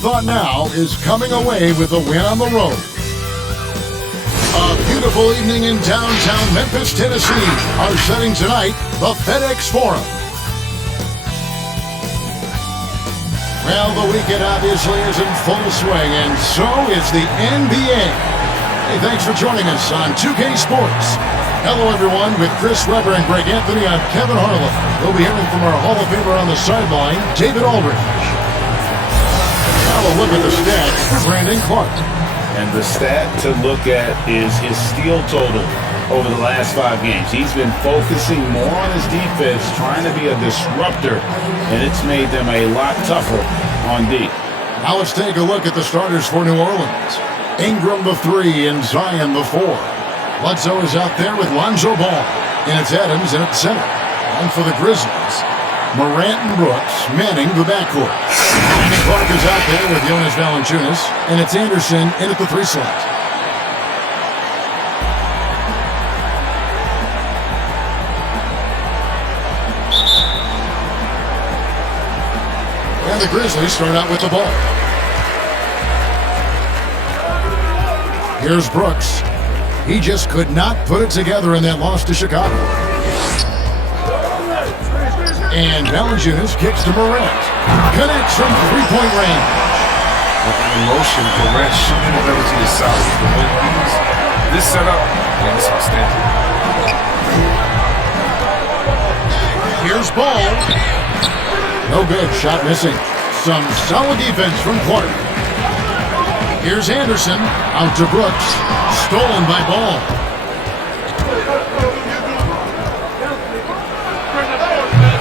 thought now is coming away with a win on the road. A beautiful evening in downtown Memphis, Tennessee. Our setting tonight, the FedEx Forum. Well, the weekend obviously is in full swing, and so is the NBA. Hey, thanks for joining us on 2K Sports. Hello, everyone. With Chris Webber and Greg Anthony, I'm Kevin Harlan. We'll be hearing from our Hall of Famer on the sideline, David Aldridge. Now a look at the stats for Brandon Clark. And the stat to look at is his steal total over the last 5 games. He's been focusing more on his defense, trying to be a disruptor, and it's made them a lot tougher on D. Now let's take a look at the starters for New Orleans. Ingram the 3 and Zion the 4. Bledsoe is out there with Lonzo Ball, and it's Adams in at center. And for the Grizzlies, Morant and Brooks manning the backcourt. Brandon Clark is out there with Jonas Valanciunas, and it's Anderson in at the 3 slot. And the Grizzlies start out with the ball. Here's Brooks. He just could not put it together in that loss to Chicago. And Valanciunas kicks to Morant. Connects from 3-point range. In motion, Morant's shooting ability is solid. But when he's this setup, man, it's outstanding. Here's Ball. No good. Shot missing. Some solid defense from Clark. Here's Anderson. Out to Brooks. Stolen by Ball.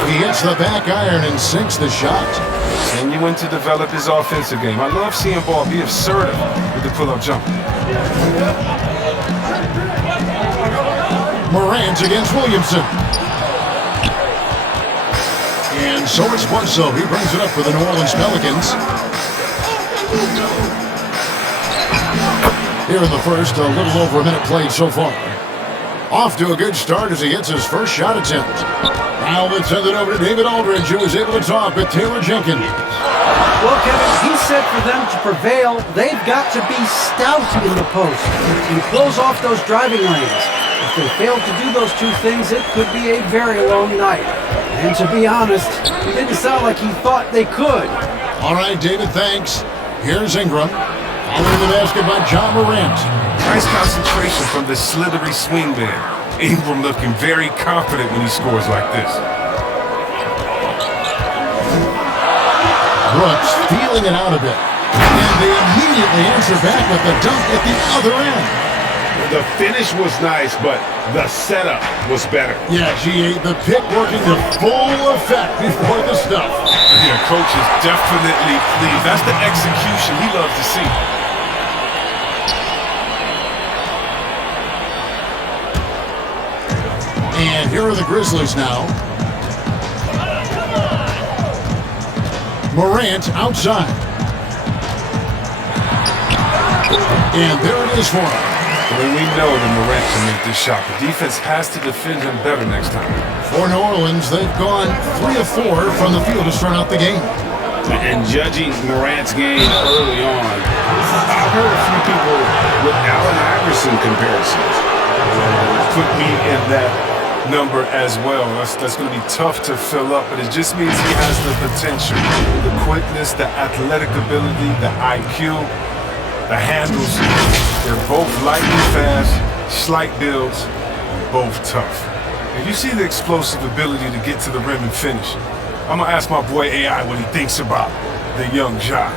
He hits the back iron and sinks the shot. Continuing to develop his offensive game. I love seeing Ball be assertive with the pull-up jumper. Morant against Williamson. And so it's Bledsoe. He brings it up for the New Orleans Pelicans. Here in the first, a little over a minute played so far. Off to a good start as he hits his first shot attempt. Now let's send it over to David Aldridge, who is able to talk with Taylor Jenkins. Well, Kevin, he said for them to prevail, they've got to be stout in the post and close off those driving lanes. If they fail to do those 2 things, it could be a very long night. And to be honest, it didn't sound like he thought they could. All right, David, thanks. Here's Ingram. Following the basket by Ja Morant. Nice concentration from the slithery swing man. Ingram looking very confident when he scores like this. Brooks feeling it out a bit. And they immediately answer back with the dunk at the other end. The finish was nice, but the setup was better. Yeah, GA, the pick working to full effect before the stuff. Yeah, coach is definitely pleased. That's the execution he loves to see. And here are the Grizzlies now. Morant outside. And there it is for him. When we know that Morant can make this shot, the defense has to defend him better next time. For New Orleans, they've gone 3 of 4 from the field to start out the game. And judging Morant's game early on, I've heard a few people with Allen Iverson comparisons. Put me in that number as well. That's going to be tough to fill up, but it just means he has the potential, the quickness, the athletic ability, the IQ, the handles. They're both lightning fast, slight builds, and both tough. If you see the explosive ability to get to the rim and finish, I'm going to ask my boy AI what he thinks about the young Ja.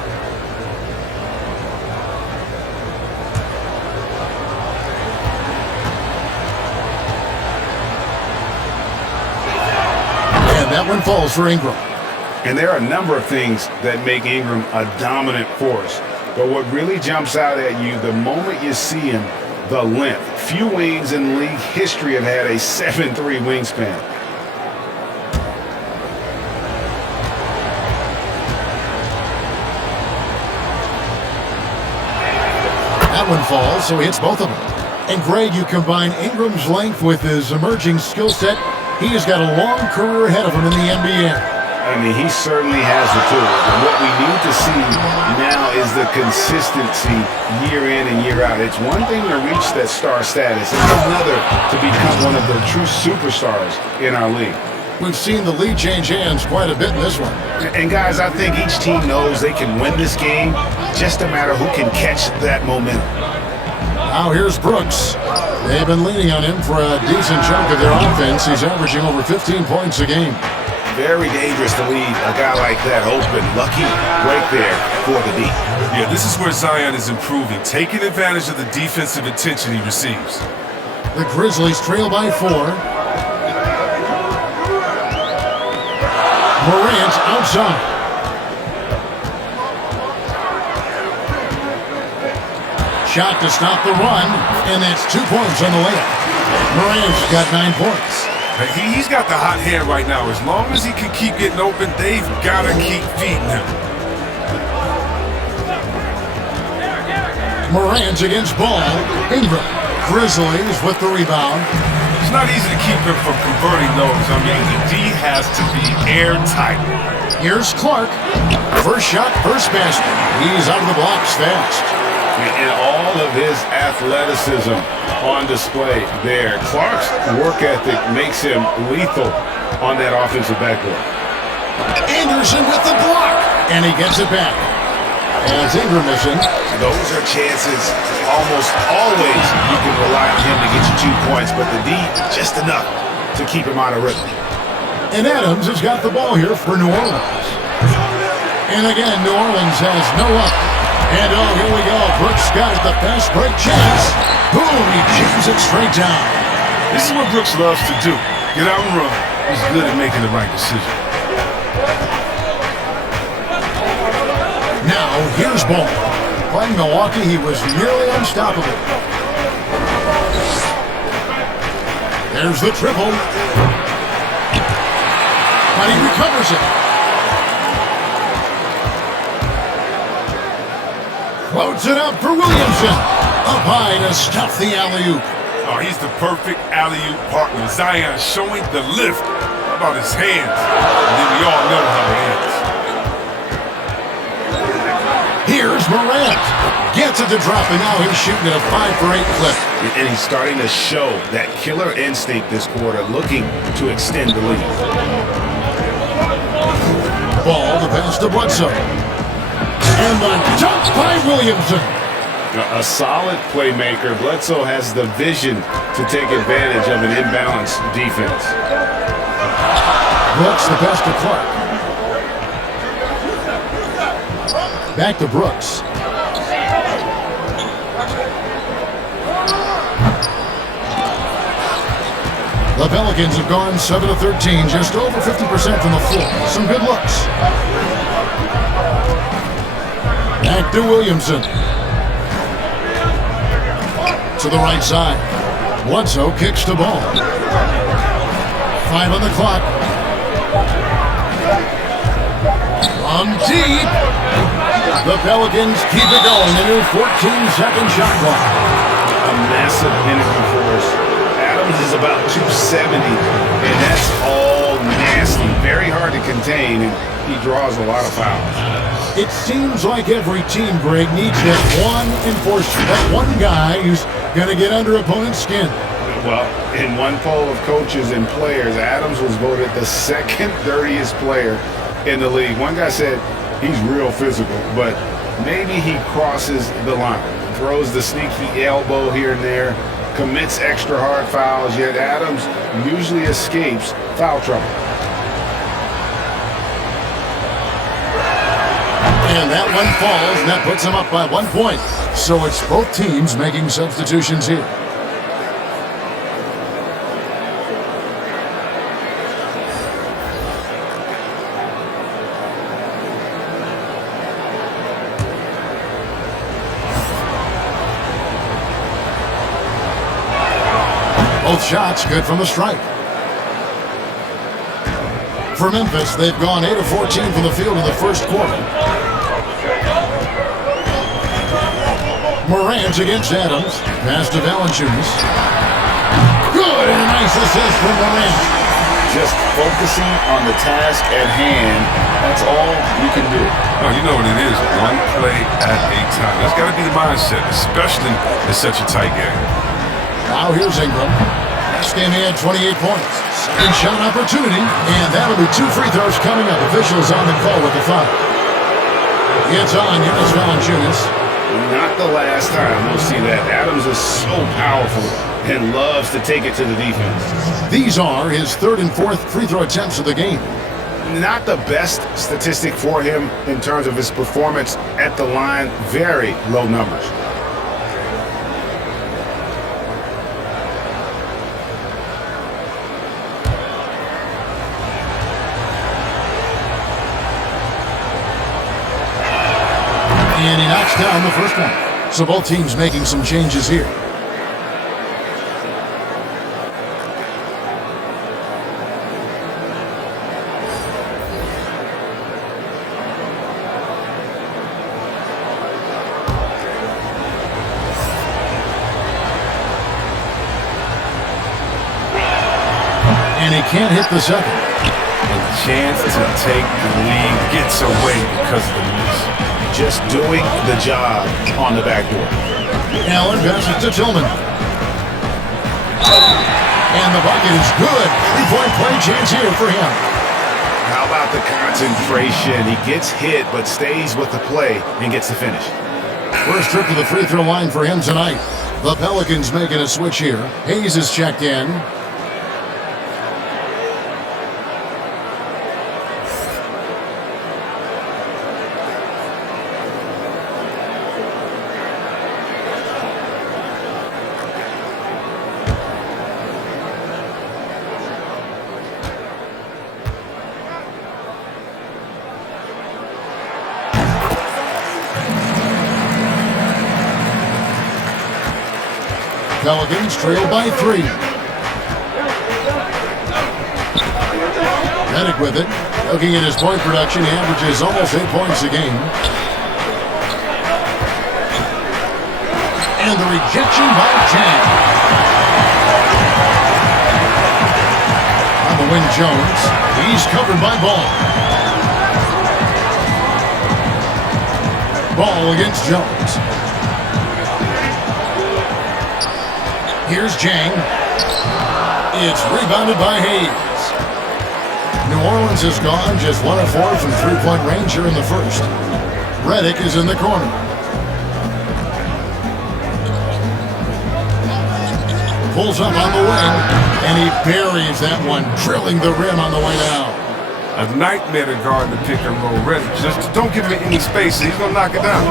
That one falls for Ingram. And there are a number of things that make Ingram a dominant force. But what really jumps out at you the moment you see him, the length. Few wings in league history have had a 7'3" wingspan. That one falls, so he hits both of them. And Greg, you combine Ingram's length with his emerging skill set, he has got a long career ahead of him in the NBA. I mean, he certainly has the tools. And what we need to see now is the consistency year in and year out. It's one thing to reach that star status. It's another to become one of the true superstars in our league. We've seen the lead change hands quite a bit in this one. And guys, I think each team knows they can win this game, just a matter who can catch that momentum. Now here's Brooks. They've been leaning on him for a decent chunk of their offense. He's averaging over 15 points a game. Very dangerous to leave a guy like that open. Lucky right there for the D. Yeah, this is where Zion is improving, taking advantage of the defensive attention he receives. The Grizzlies trail by 4. Morant outside. Shot to stop the run, and that's 2 points on the layup. Morant's got 9 points. He's got the hot hand right now. As long as he can keep getting open, they've got to keep feeding him. Morant against Ball. Ingram. Grizzlies with the rebound. It's not easy to keep him from converting those. I mean, the D has to be airtight. Here's Clark. First shot, first basket. He's out of the blocks fast. And all of his athleticism on display there. Clark's work ethic makes him lethal on that offensive backboard. Anderson with the block, and he gets it back. As Ingram missing. Those are chances almost always you can rely on him to get you 2 points, but the D, just enough to keep him out of rhythm. And Adams has got the ball here for New Orleans. And again, New Orleans has no up. And oh, here we go. Brooks got it, the fast break chance. Boom, he jams it straight down. This is what Brooks loves to do. Get out and run. He's good at making the right decision. Now, here's Ball. Playing Milwaukee, he was nearly unstoppable. There's the triple. But he recovers it. Floats it up for Williamson. Up high to stuff the alley-oop. Oh, he's the perfect alley-oop partner. Zion showing the lift. How about his hands? And then we all know how it ends. Here's Morant. Gets it to drop, and now he's shooting at a 5 for 8 clip. And he's starting to show that killer instinct this quarter, looking to extend the lead. Ball to pass to Bledsoe. And the dunk by Williamson. A solid playmaker. Bledsoe has the vision to take advantage of an imbalanced defense. Brooks the best to Clark. Back to Brooks. The Pelicans have gone 7 of 13, just over 50% from the floor. Some good looks. Back to Williamson. To the right side. Bledsoe kicks the ball. 5 on the clock. From deep. The Pelicans keep it going. A new 14-second shot clock. A massive interview for us. Adams is about 270, and that's all nasty. Very hard to contain, and he draws a lot of fouls. It seems like every team, Greg, needs that one enforcer, that one guy who's going to get under opponent's skin. Well, in one poll of coaches and players, Adams was voted the second dirtiest player in the league. One guy said he's real physical, but maybe he crosses the line. Throws the sneaky elbow here and there, commits extra hard fouls, yet Adams usually escapes foul trouble. And that one falls, and that puts them up by 1 point. So it's both teams making substitutions here. Both shots good from the stripe. For Memphis, they've gone 8 of 14 from the field in the first quarter. Morant against Adams. Pass to Valanciunas. Good, and a nice assist from Morant. just focusing on the task at hand. That's all you can do. Oh, you know what it is. One play at a time. That's got to be the mindset, especially in such a tight game. Now here's Ingram. Last game he had 28 points. Second shot opportunity, and that'll be 2 free throws coming up. Officials on the call with the foul. It's on Jonas Valanciunas. Not the last time we'll see that. Adams is so powerful and loves to take it to the defense. These are his 3rd and 4th free throw attempts of the game. Not the best statistic for him in terms of his performance at the line. Very low numbers. And he knocks down the first one. So both teams making some changes here. And he can't hit the second. A chance to take the lead gets away because of the miss. Just doing the job on the backdoor. Allen passes to Tillman. And the bucket is good. 3-point play chance here for him. How about the concentration? He gets hit but stays with the play and gets the finish. First trip to the free throw line for him tonight. The Pelicans making a switch here. Hayes is checked in. Pelicans trail by 3. Redick with it. Looking at his point production, he averages almost 8 points a game. And the rejection by Chang. On the wing, Jones. He's covered by Ball. Ball against Jones. Here's Jang. It's rebounded by Hayes. New Orleans has gone just 1 of 4 from 3-point range here in the first. Redick is in the corner. Pulls up on the wing, and he buries that one, drilling the rim on the way down. A nightmare to guard the pick and roll. Redick, just don't give him any space. He's going to knock it down.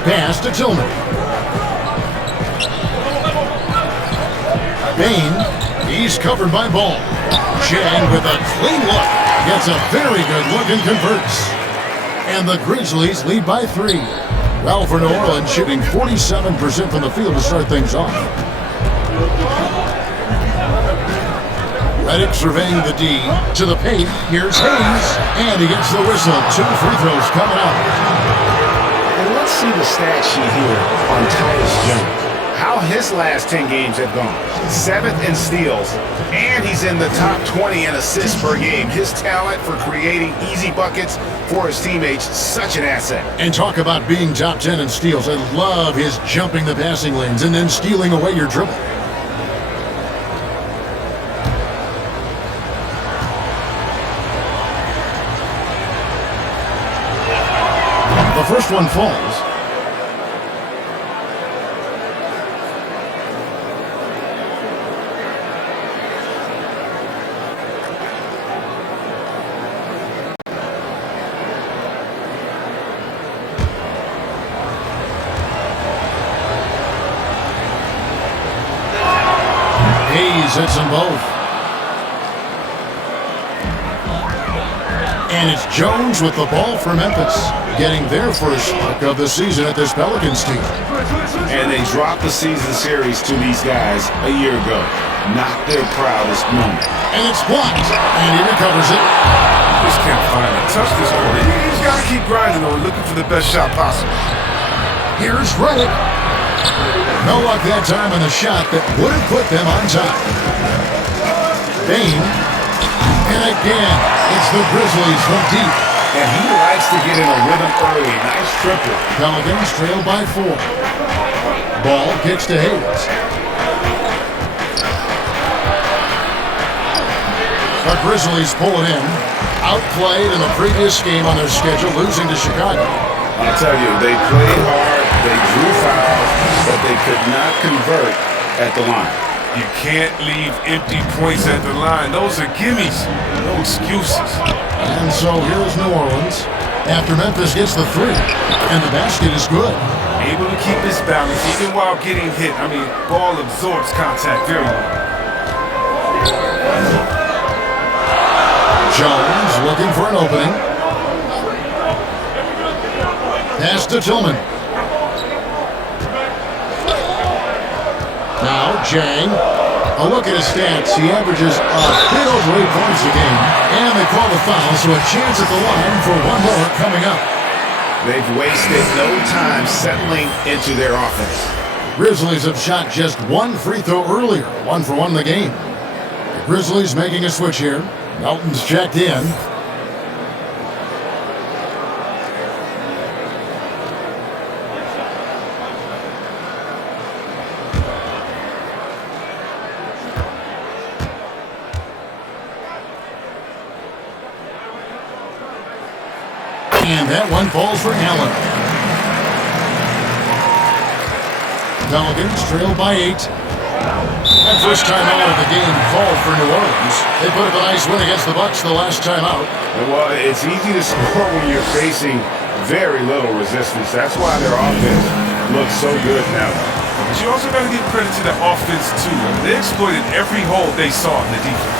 Pass to Tillman. Bain, he's covered by Ball. Chang with a clean look. Gets a very good look and converts. And the Grizzlies lead by 3. Well, for New Orleans, shooting 47% from the field to start things off. Redick surveying the D. To the paint, here's Hayes. And he gets the whistle. 2 free throws coming up. Let's see the stat sheet here on Tyus Jones. How his last 10 games have gone. 7th in steals, and he's in the top 20 in assists per game. His talent for creating easy buckets for his teammates, such an asset. And talk about being top 10 in steals. I love his jumping the passing lanes and then stealing away your dribble. The first one falls. Hayes hits them both. And it's Jones with the ball for Memphis, getting their first mark of the season at this Pelicans team. And they dropped the season series to these guys a year ago. Not their proudest moment. And it's blocked, and he recovers it. Just can't find a touch this quarter. He's got to keep grinding on, looking for the best shot possible. Here's Redick. No luck that time on the shot that would have put them on top. Bain. And again, it's the Grizzlies from deep. And he likes to get in a rhythm early. Nice triple. Pelicans trail by 4. Ball kicks to Hayes. The Grizzlies pull it in. Outplayed in the previous game on their schedule, losing to Chicago. I'll tell you, they played hard, they drew fouls, but they could not convert at the line. You can't leave empty points at the line. Those are gimmies. No excuses. And so here's New Orleans after Memphis gets the 3. And the basket is good. Able to keep his balance even while getting hit. I mean, ball absorbs contact very well. Jones looking for an opening. Pass to Tillman. Now Jang. A look at his stats. He averages a bit over 8 points a game. And they call the foul, so a chance at the line for one more coming up. They've wasted no time settling into their offense. Grizzlies have shot just 1 free throw earlier. 1 for 1 in the game. The Grizzlies making a switch here. Melton's checked in. And that one falls for Allen. Pelicans trail by 8. That first time out of the game called for New Orleans. They put up a nice win against the Bucks the last time out. Well, it's easy to score when you're facing very little resistance. That's why their offense looks so good now. But you also got to give credit to the offense, too. I mean, they exploited every hole they saw in the defense.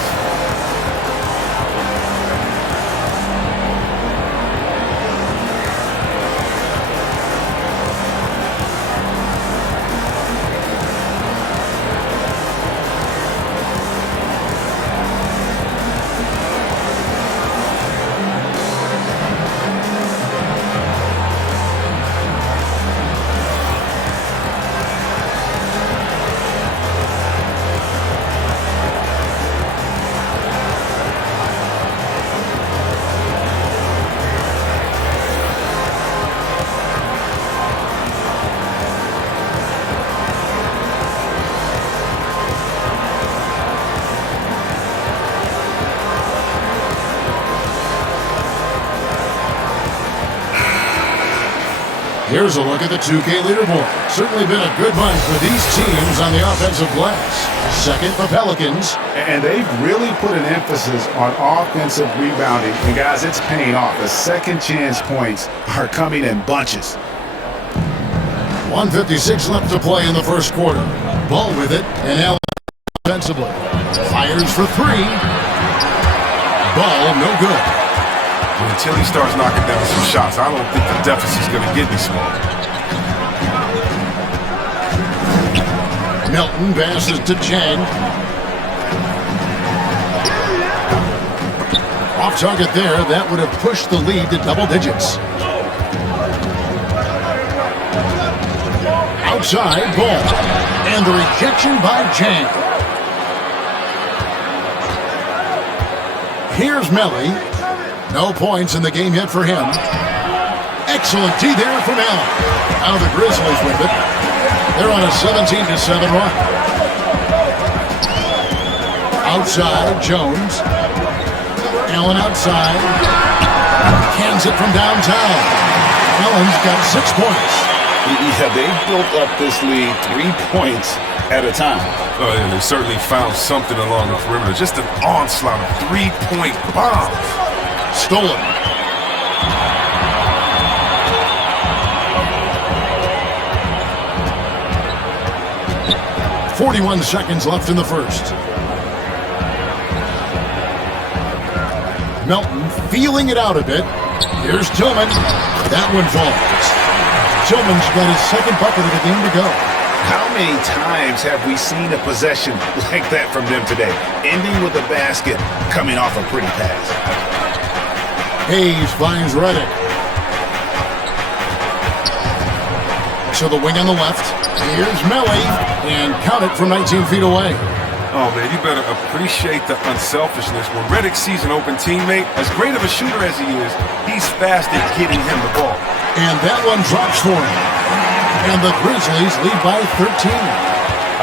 Here's a look at the 2K leaderboard. Certainly been a good month for these teams on the offensive glass. Second, the Pelicans. And they've really put an emphasis on offensive rebounding. And guys, it's paying off. The second chance points are coming in bunches. 1:56 left to play in the first quarter. Ball with it, and Allen offensively. Fires for 3. Ball no good. Until he starts knocking down some shots, I don't think the deficit's going to get any smaller. Melton passes to Chang. Off target there. That would have pushed the lead to double digits. Outside ball. And the rejection by Chang. Here's Melly. No points in the game yet for him. Excellent D there from Allen. Now the Grizzlies with it. They're on a 17-7 run. Outside, Jones. Allen outside. Cans it from downtown. Allen's got 6 points. Yeah, they built up this lead 3 points at a time. Oh, yeah, they certainly found something along the perimeter. Just an onslaught of 3-point bombs. Stolen. "41 seconds left in the first. Melton feeling it out a bit. Here's Tillman. That one falls. Tillman's got his second bucket of the game to go. How many times have we seen a possession like that from them today? Ending with a basket, coming off a pretty pass. Hayes finds Reddick. to the wing on the left. Here's Melly, and count it from 19 feet away. Oh, man, you better appreciate the unselfishness. When Redick sees an open teammate, as great of a shooter as he is, he's fast at getting him the ball. And that one drops for him. And the Grizzlies lead by 13.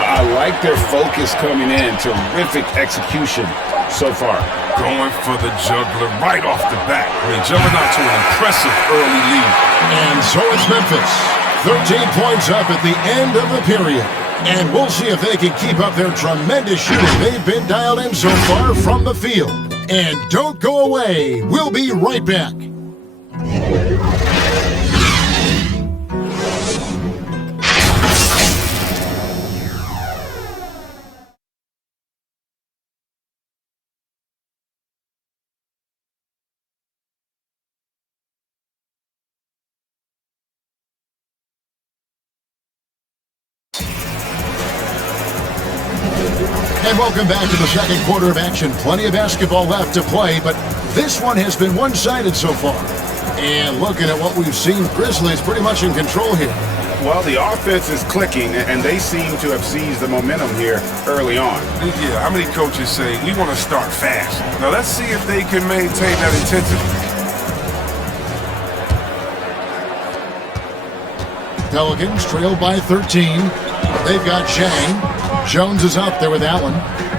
I like their focus coming in. Terrific execution so far. Going for the juggler right off the bat. I mean, jumping out to an impressive early lead. And so it's Memphis. 13 points up at the end of the period. And we'll see if they can keep up their tremendous shooting they've been dialed in so far from the field. And don't go away. We'll be right back. And welcome back to the second quarter of action. Plenty of basketball left to play, but this one has been one-sided so far. And looking at what we've seen, Grizzlies pretty much in control here. Well, the offense is clicking, and they seem to have seized the momentum here early on. Yeah, how many coaches say, we want to start fast? Now, let's see if they can maintain that intensity. Pelicans trail by 13. They've got Chang. Jones is out there with Allen.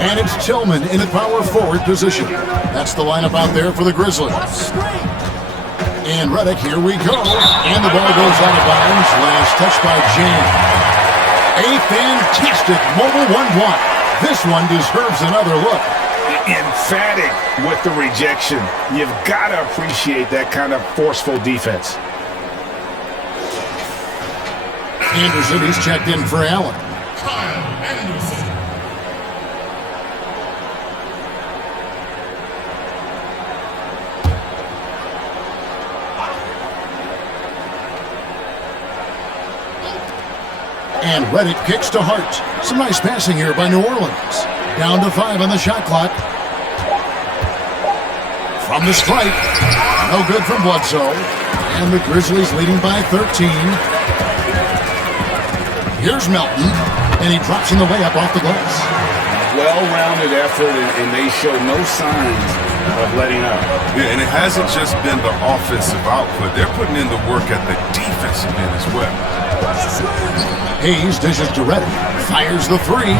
And it's Tillman in the power forward position. That's the lineup out there for the Grizzlies. And Redick, here we go. And the ball goes out of bounds. Last touch by James. A fantastic mobile one block. This one deserves another look. Emphatic with the rejection. You've got to appreciate that kind of forceful defense. Anderson, he's checked in for Allen. And Redick kicks to Hart. Some nice passing here by New Orleans. Down to 5 on the shot clock. From the stripe. No good from Bledsoe. And the Grizzlies leading by 13. Here's Melton. And he drops in the layup off the glass. Well-rounded effort, and they show no signs of letting up. Yeah, and it hasn't just been the offensive output. They're putting in the work at the defensive end as well. Hayes dishes to Redick. Fires the three.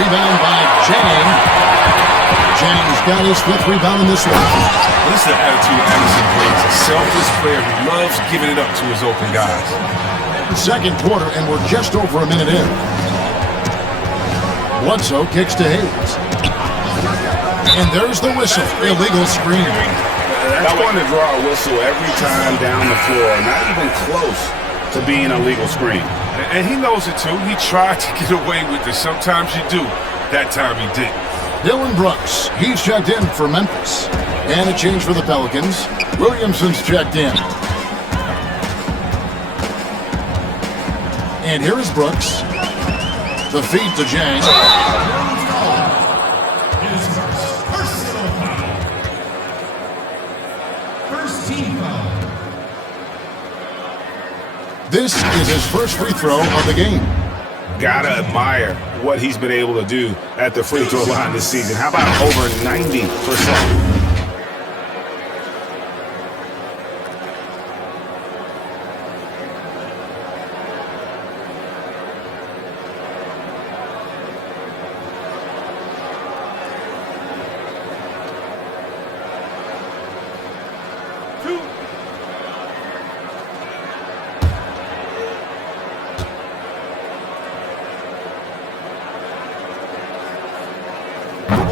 Rebound by Jang. Jang's got his 5th rebound in this one. This is the attitude Anderson brings. A selfless player who loves giving it up to his open guys. Second quarter, and we're just over a minute in. Bledsoe kicks to Hayes. And there's the whistle. Illegal screen. That's going to draw a whistle every time down the floor. Not even close to being a legal screen. And he knows it too. He tried to get away with it. Sometimes you do. That time he didn't. Dylan Brooks, he's checked in for Memphis. And a change for the Pelicans. Williamson's checked in. And here is Brooks. The feed to Jang. This is his first free throw of the game. Gotta admire what he's been able to do at the free throw line this season. How about over 90%?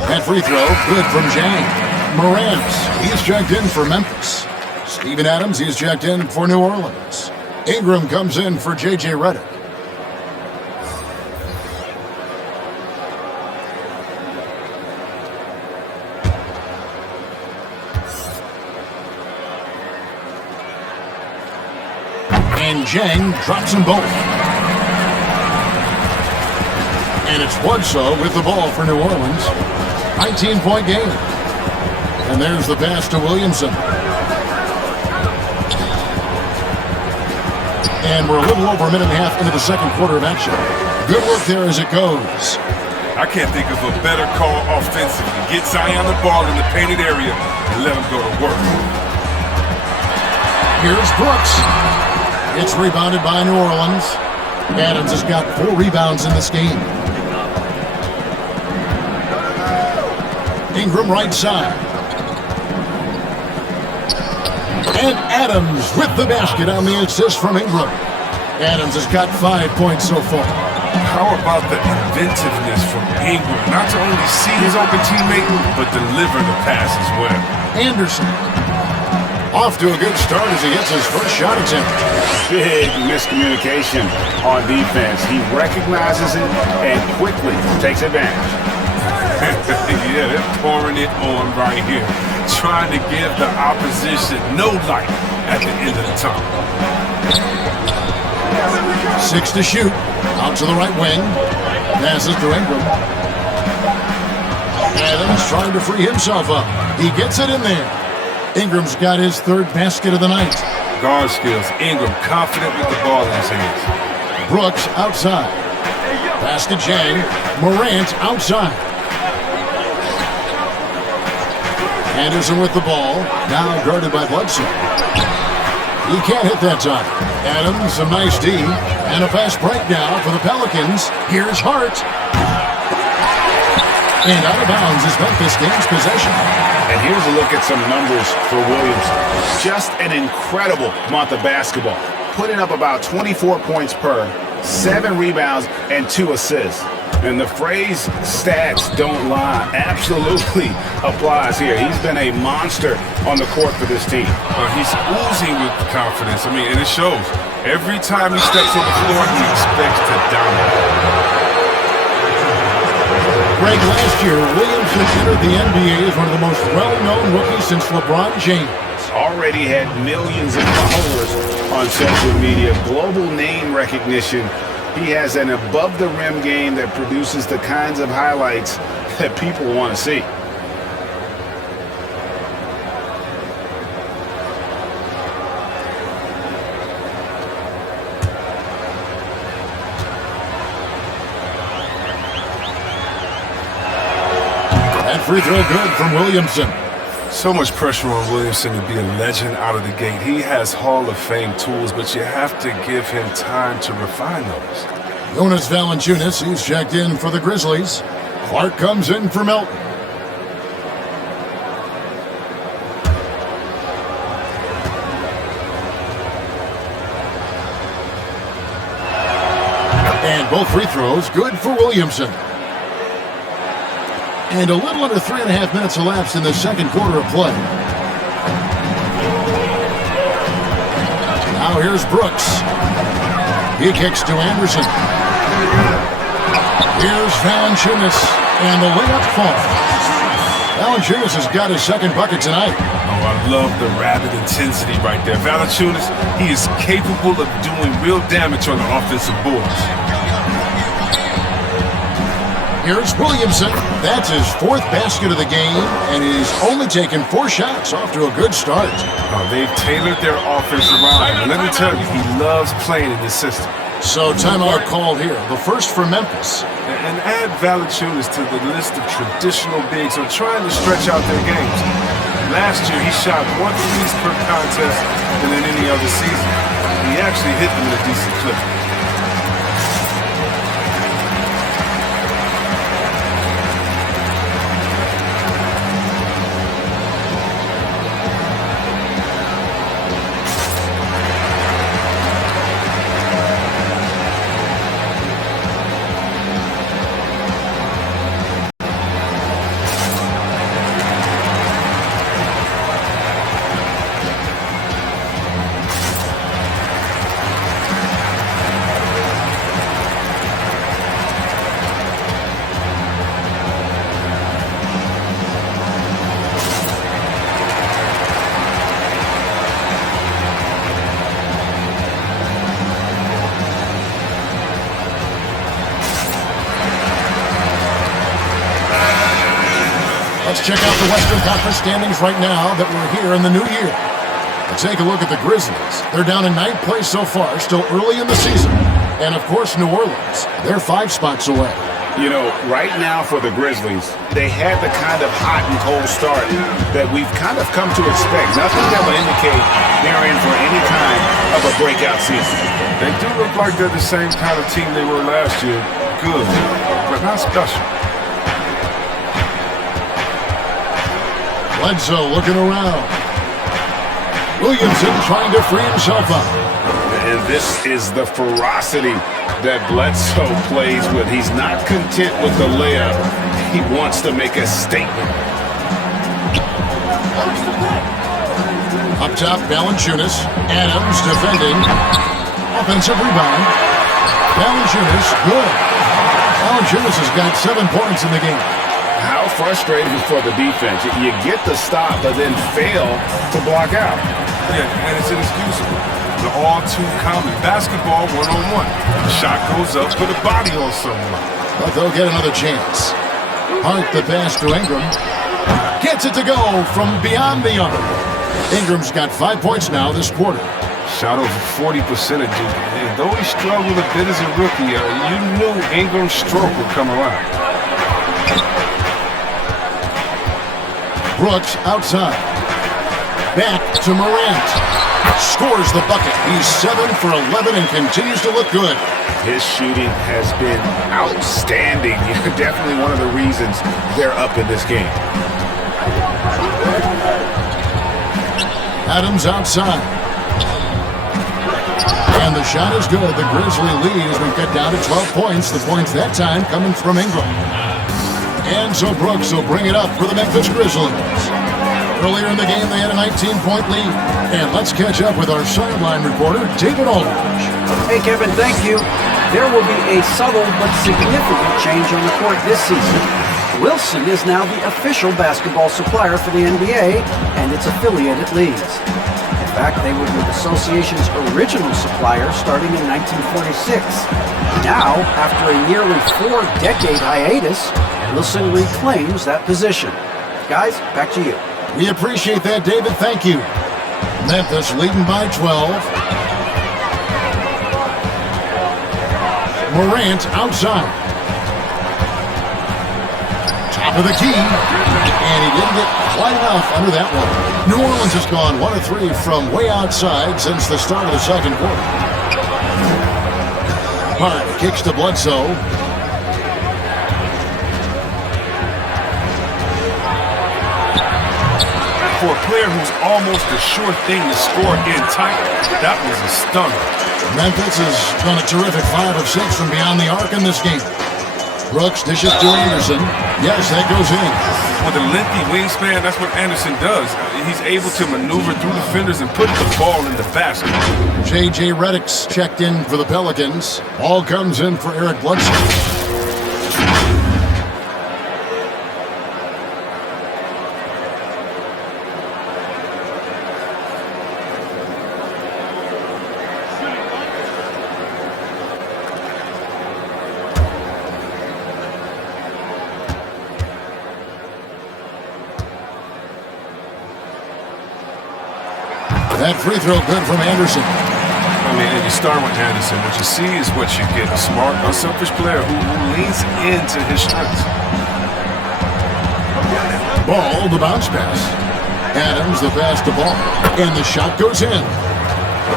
That free throw, good from Jang. Morant, he's checked in for Memphis. Steven Adams, he's checked in for New Orleans. Ingram comes in for J.J. Redick. And Jang drops them both. And it's Bledsoe with the ball for New Orleans. 19-point game. And there's the pass to Williamson. And we're a little over a minute and a half into the second quarter of action. Good work there as it goes. I can't think of a better call offensively. Get Zion the ball in the painted area and let him go to work. Here's Brooks. It's rebounded by New Orleans. Adams has got 4 rebounds in this game. Ingram right side. And Adams with the basket on the assist from Ingram. Adams has got 5 points so far. How about the inventiveness from Ingram? Not to only see his open teammate, but deliver the pass as well. Anderson. Off to a good start as he gets his first shot attempt. Big miscommunication on defense. He recognizes it and quickly takes advantage. Yeah, they're pouring it on right here. Trying to give the opposition no light at the end of the tunnel. 6 to shoot. Out to the right wing. Passes to Ingram. Adams trying to free himself up. He gets it in there. Ingram's got his 3rd basket of the night. Guard skills. Ingram confident with the ball in his hands. Brooks outside. Pass to Jang. Morant outside. Anderson with the ball. Now guarded by Bledsoe. He can't hit that time. Adams, a nice D. And a fast break now for the Pelicans. Here's Hart. And out of bounds is Memphis gains possession. And here's a look at some numbers for Williamson. Just an incredible month of basketball. Putting up about 24 points per, 7 rebounds, and 2 assists. And the phrase stats don't lie absolutely applies here. He's been a monster on the court for this team. He's oozing with confidence. I mean, and it shows. Every time he steps on the floor, he expects to dominate. Greg, last year, Williamson entered the NBA as one of the most well-known rookies since LeBron James. Already had millions of followers on social media, global name recognition. He has an above-the-rim game that produces the kinds of highlights that people want to see. That free throw good from Williamson. So much pressure on Williamson to be a legend out of the gate. He has Hall of Fame tools, but you have to give him time to refine those. Jonas Valanciunas, he's checked in for the Grizzlies. Clark comes in for Melton. And both free throws good for Williamson. And a little under 3.5 minutes elapsed in the second quarter of play. Now here's Brooks. He kicks to Anderson. Here's Valanciunas, and the layup falls. Valanciunas has got his 2nd bucket tonight. Oh, I love the rapid intensity right there. Valanciunas, he is capable of doing real damage on the offensive boards. Here's Williamson. That's his 4th basket of the game, and he's only taken 4 shots off to a good start. They've tailored their offense around him. And let me tell you, he loves playing in this system. So timeout called here, the first for Memphis. And add Valanciunas to the list of traditional bigs who are trying to stretch out their games. Last year, he shot 1 threes per contest than in any other season. He actually hit them in a decent clip. Let's check out the Western Conference standings right now that we're here in the new year. Take a look at the Grizzlies. They're down in 9th place so far, still early in the season. And, of course, New Orleans. They're 5 spots away. You know, right now for the Grizzlies, they had the kind of hot and cold start that we've kind of come to expect. Nothing that would indicate they're in for any kind of a breakout season. They do look like they're the same kind of team they were last year. Good, but not special. Bledsoe looking around. Williamson trying to free himself up. And this is the ferocity that Bledsoe plays with. He's not content with the layup. He wants to make a statement. Up top, Valanciunas. Adams defending. Offensive rebound. Valanciunas, good. Valanciunas has got 7 points in the game. How frustrating for the defense. You get the stop, but then fail to block out. Yeah, and it's inexcusable. They're all too common. Basketball one-on-one. The shot goes up, put a body on someone. But they'll get another chance. Hart the pass to Ingram. Gets it to go from beyond the arc. Ingram's got 5 points now this quarter. Shot over 40% of Duke. And though he struggled a bit as a rookie, you knew Ingram's stroke would come around. Brooks outside. Back to Morant. Scores the bucket. He's 7 for 11 and continues to look good. His shooting has been outstanding. Definitely one of the reasons they're up in this game. Adams outside. And the shot is good. The Grizzly lead has been cut down to 12 points. The points that time coming from Ingram. And so Brooks will bring it up for the Memphis Grizzlies. Earlier in the game, they had a 19-point lead. And let's catch up with our sideline reporter, David Aldridge. Hey, Kevin, thank you. There will be a subtle but significant change on the court this season. Wilson is now the official basketball supplier for the NBA and its affiliated leagues. In fact, they were the association's original supplier starting in 1946. Now, after a nearly 4-decade hiatus, Wilson reclaims that position. Guys, back to you. We appreciate that, David. Thank you. Memphis leading by 12. Morant outside. Top of the key. And he didn't get quite enough under that one. New Orleans has gone 1 of 3 from way outside since the start of the second quarter. Hart kicks to Bledsoe. For a player who's almost a sure thing to score in tight, that was a stunner. Memphis has done a terrific 5 of 6 from beyond the arc in this game. Brooks dishes to Anderson. Yes, that goes in. With a lengthy wingspan, that's what Anderson does. He's able to maneuver through defenders and put the ball in the basket. J.J. Redick's checked in for the Pelicans. Ball comes in for Eric Bledsoe. That free throw good from Anderson. I mean, and you start with Anderson. What you see is what you get. A smart, unselfish player who leans into his strengths. Ball, the bounce pass. Adams, the pass to Ball. And the shot goes in.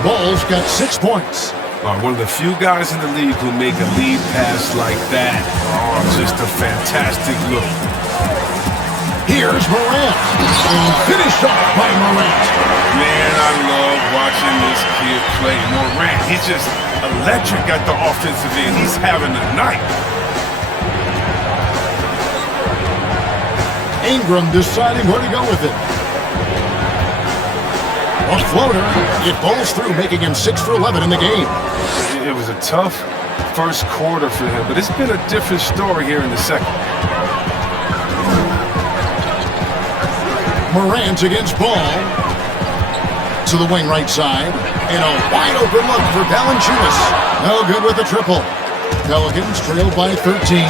Ball's got 6 points. One of the few guys in the league who make a lead pass like that. Oh, just a fantastic look. Here's Morant. And finished off by Morant. Man, I love watching this kid play. Morant, he's just electric at the offensive end. He's having a night. Ingram deciding where to go with it. A floater. It falls through, making him 6 for 11 in the game. It was a tough first quarter for him, but it's been a different story here in the second. Morant against Ball. To the wing right side. And a wide open look for Valanciunas. No good with the triple. Pelicans trailed by 13.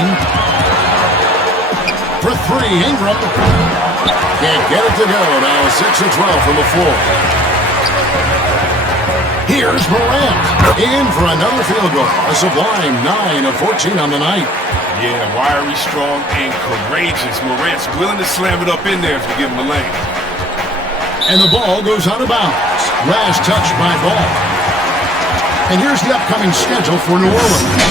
For 3, Ingram. Can't get it to go. Now 6 of 12 from the floor. Here's Morant. In for another field goal. A sublime 9 of 14 on the night. Yeah, wiry, strong, and courageous. Morant's willing to slam it up in there if you give him a lane. And the ball goes out of bounds. Last touch by Ball. And here's the upcoming schedule for New Orleans.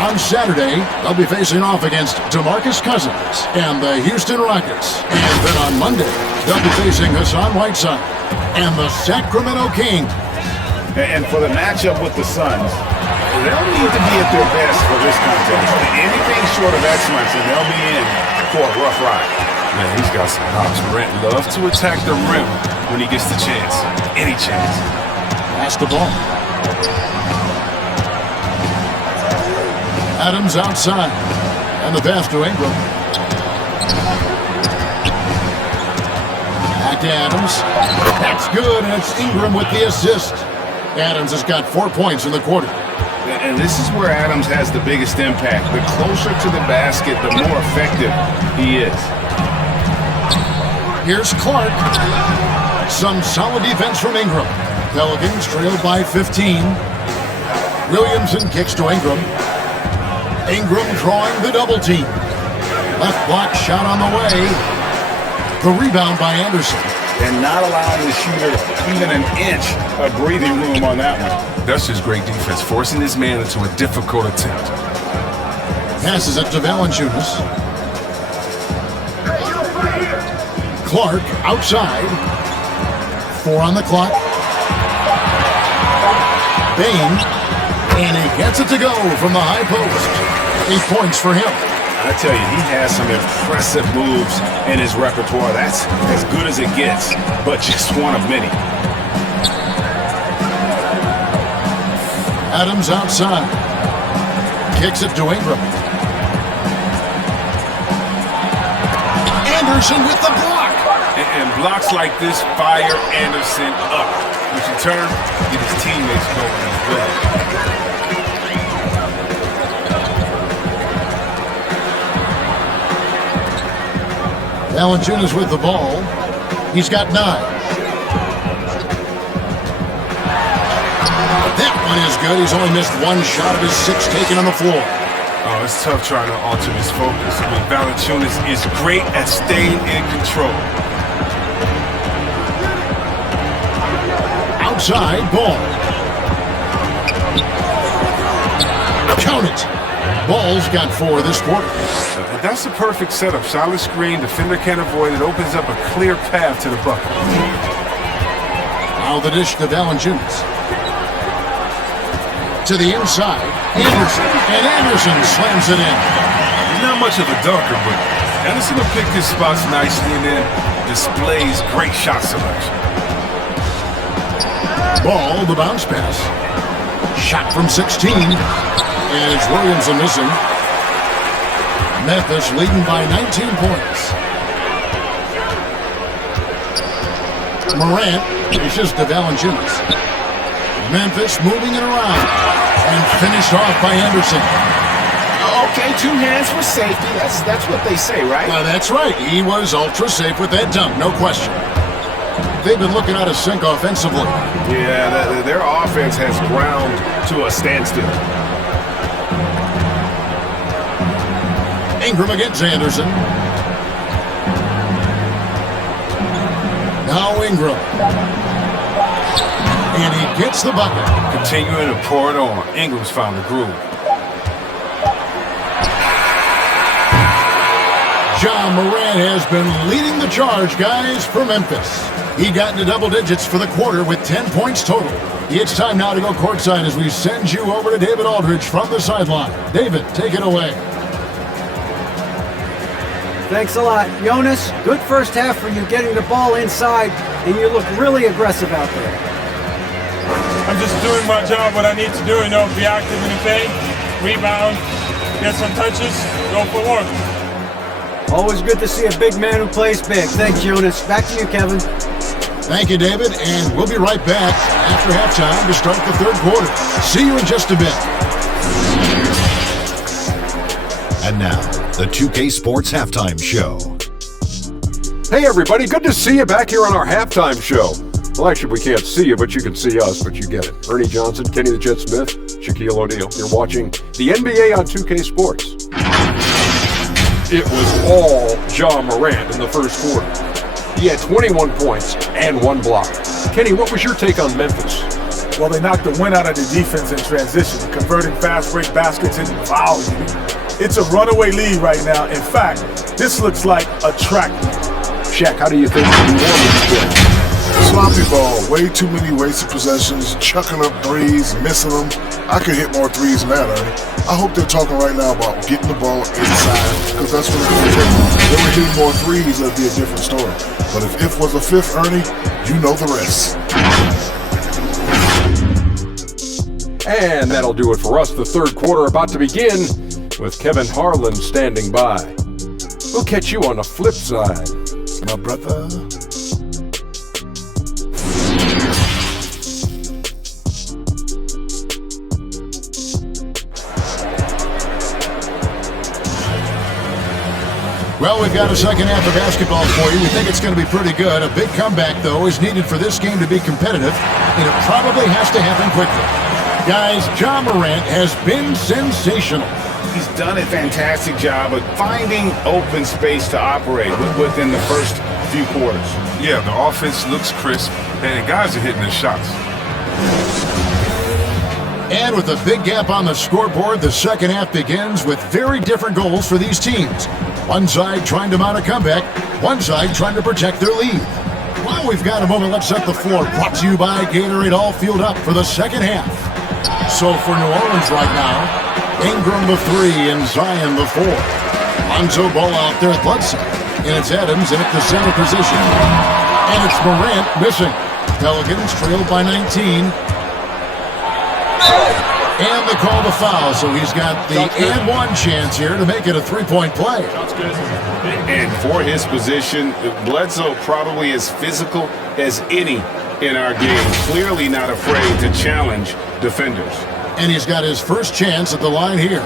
On Saturday, they'll be facing off against DeMarcus Cousins and the Houston Rockets. And then on Monday, they'll be facing Hassan Whiteside and the Sacramento Kings. And for the matchup with the Suns, they'll need to be at their best for this contest. Anything short of excellence, and they'll be in for a rough ride. Man, he's got some hops. Morant loves to attack the rim when he gets the chance. Any chance. Pass the ball. Adams outside. And the pass to Ingram. Back to Adams. That's good, and it's Ingram with the assist. Adams has got 4 points in the quarter. And this is where Adams has the biggest impact. The closer to the basket, the more effective he is. Here's Clark. Some solid defense from Ingram. Pelicans trailed by 15. Williamson kicks to Ingram. Ingram drawing the double team. Left block shot on the way. The rebound by Anderson. And not allowing the shooter even an inch of breathing room on that one. That's just great defense, forcing his man into a difficult attempt. Passes it to Valanciunas. Clark outside. 4 on the clock. Bain. And he gets it to go from the high post. 8 points for him. I tell you, he has some impressive moves in his repertoire. That's as good as it gets, but just one of many. Adams outside. Kicks it to Ingram. Anderson with the block. And blocks like this fire Anderson up, which in turn get his teammates going as well. Valanciunas with the ball. He's got 9. That one is good. He's only missed 1 shot of his 6 taken on the floor. Oh, it's tough trying to alter his focus. I mean, Valanciunas is great at staying in control. Outside, Ball. Count it. Ball's got 4 this quarter. That's a perfect setup. Solid screen, defender can't avoid it. Opens up a clear path to the bucket. Now the dish to Valanciunas. To the inside, Anderson. And Anderson slams it in. He's not much of a dunker, but Anderson will pick his spots nicely and then displays great shot selection. Ball, the bounce pass. Shot from 16. And it's Williamson missing. Memphis leading by 19 points. Morant dishes to Valanciunas. Memphis moving it around. And finished off by Anderson. Okay, 2 hands for safety. That's what they say, right? That's right. He was ultra safe with that dunk, no question. They've been looking out of sync offensively. Yeah, their offense has ground to a standstill. Ingram against Anderson. Now Ingram. And he gets the bucket. Continuing to pour it on. Ingram's found a groove. Ja Morant has been leading the charge, guys, for Memphis. He got into double digits for the quarter with 10 points total. It's time now to go courtside as we send you over to David Aldridge from the sideline. David, take it away. Thanks a lot. Jonas, good first half for you getting the ball inside, and you look really aggressive out there. I'm just doing my job, what I need to do, be active in the paint, rebound, get some touches, go for more. Always good to see a big man who plays big. Thanks, Jonas. Back to you, Kevin. Thank you, David, and we'll be right back after halftime to start the third quarter. See you in just a bit. And now, the 2K Sports Halftime Show. Hey everybody, good to see you back here on our halftime show. Well, actually, we can't see you, but you can see us, but you get it. Ernie Johnson, Kenny the Jet Smith, Shaquille O'Neal. You're watching the NBA on 2K Sports. It was all Ja Morant in the first quarter. He had 21 points and 1 block. Kenny, what was your take on Memphis? Well, they knocked the wind out of the defense in transition, converting fast break baskets into fouls. It's a runaway lead right now. In fact, this looks like a track meet. Shaq, how do you think New Orleans did? Sloppy ball, way too many wasted possessions, chucking up threes, missing them. I could hit more threes than that, Ernie. I hope they're talking right now about getting the ball inside, because that's what it's going to take. If they were hitting more threes, that'd be a different story. But if was a fifth, Ernie, you know the rest. And that'll do it for us. The third quarter about to begin with Kevin Harlan standing by. We'll catch you on the flip side, my brother. Well, we've got a second half of basketball for you. We think it's going to be pretty good. A big comeback, though, is needed for this game to be competitive, and it probably has to happen quickly. Guys, Ja Morant has been sensational. He's done a fantastic job of finding open space to operate within the first few quarters. Yeah, the offense looks crisp, and the guys are hitting their shots. And with a big gap on the scoreboard, the second half begins with very different goals for these teams. One side trying to mount a comeback, one side trying to protect their lead. While we've got a moment, let's set the floor. Brought to you by Gatorade, all fueled up for the second half. So for New Orleans right now, Ingram the 3 and Zion the 4. Lonzo Ball out there at Bledsoe. And it's Adams in at the center position. And it's Morant missing. Pelicans trailed by 19. And they call the foul, so he's got the and one chance here to make it a three-point play. And for his position, Bledsoe probably as physical as any in our game. Clearly not afraid to challenge defenders. And he's got his first chance at the line here.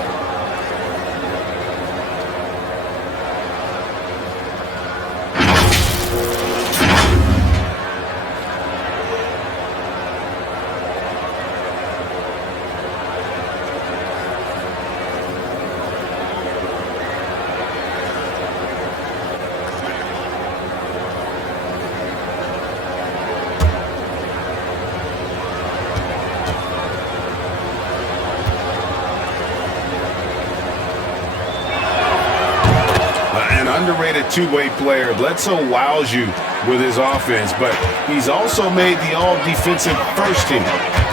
Underrated two-way player. Bledsoe wows you with his offense, but he's also made the all-defensive first team.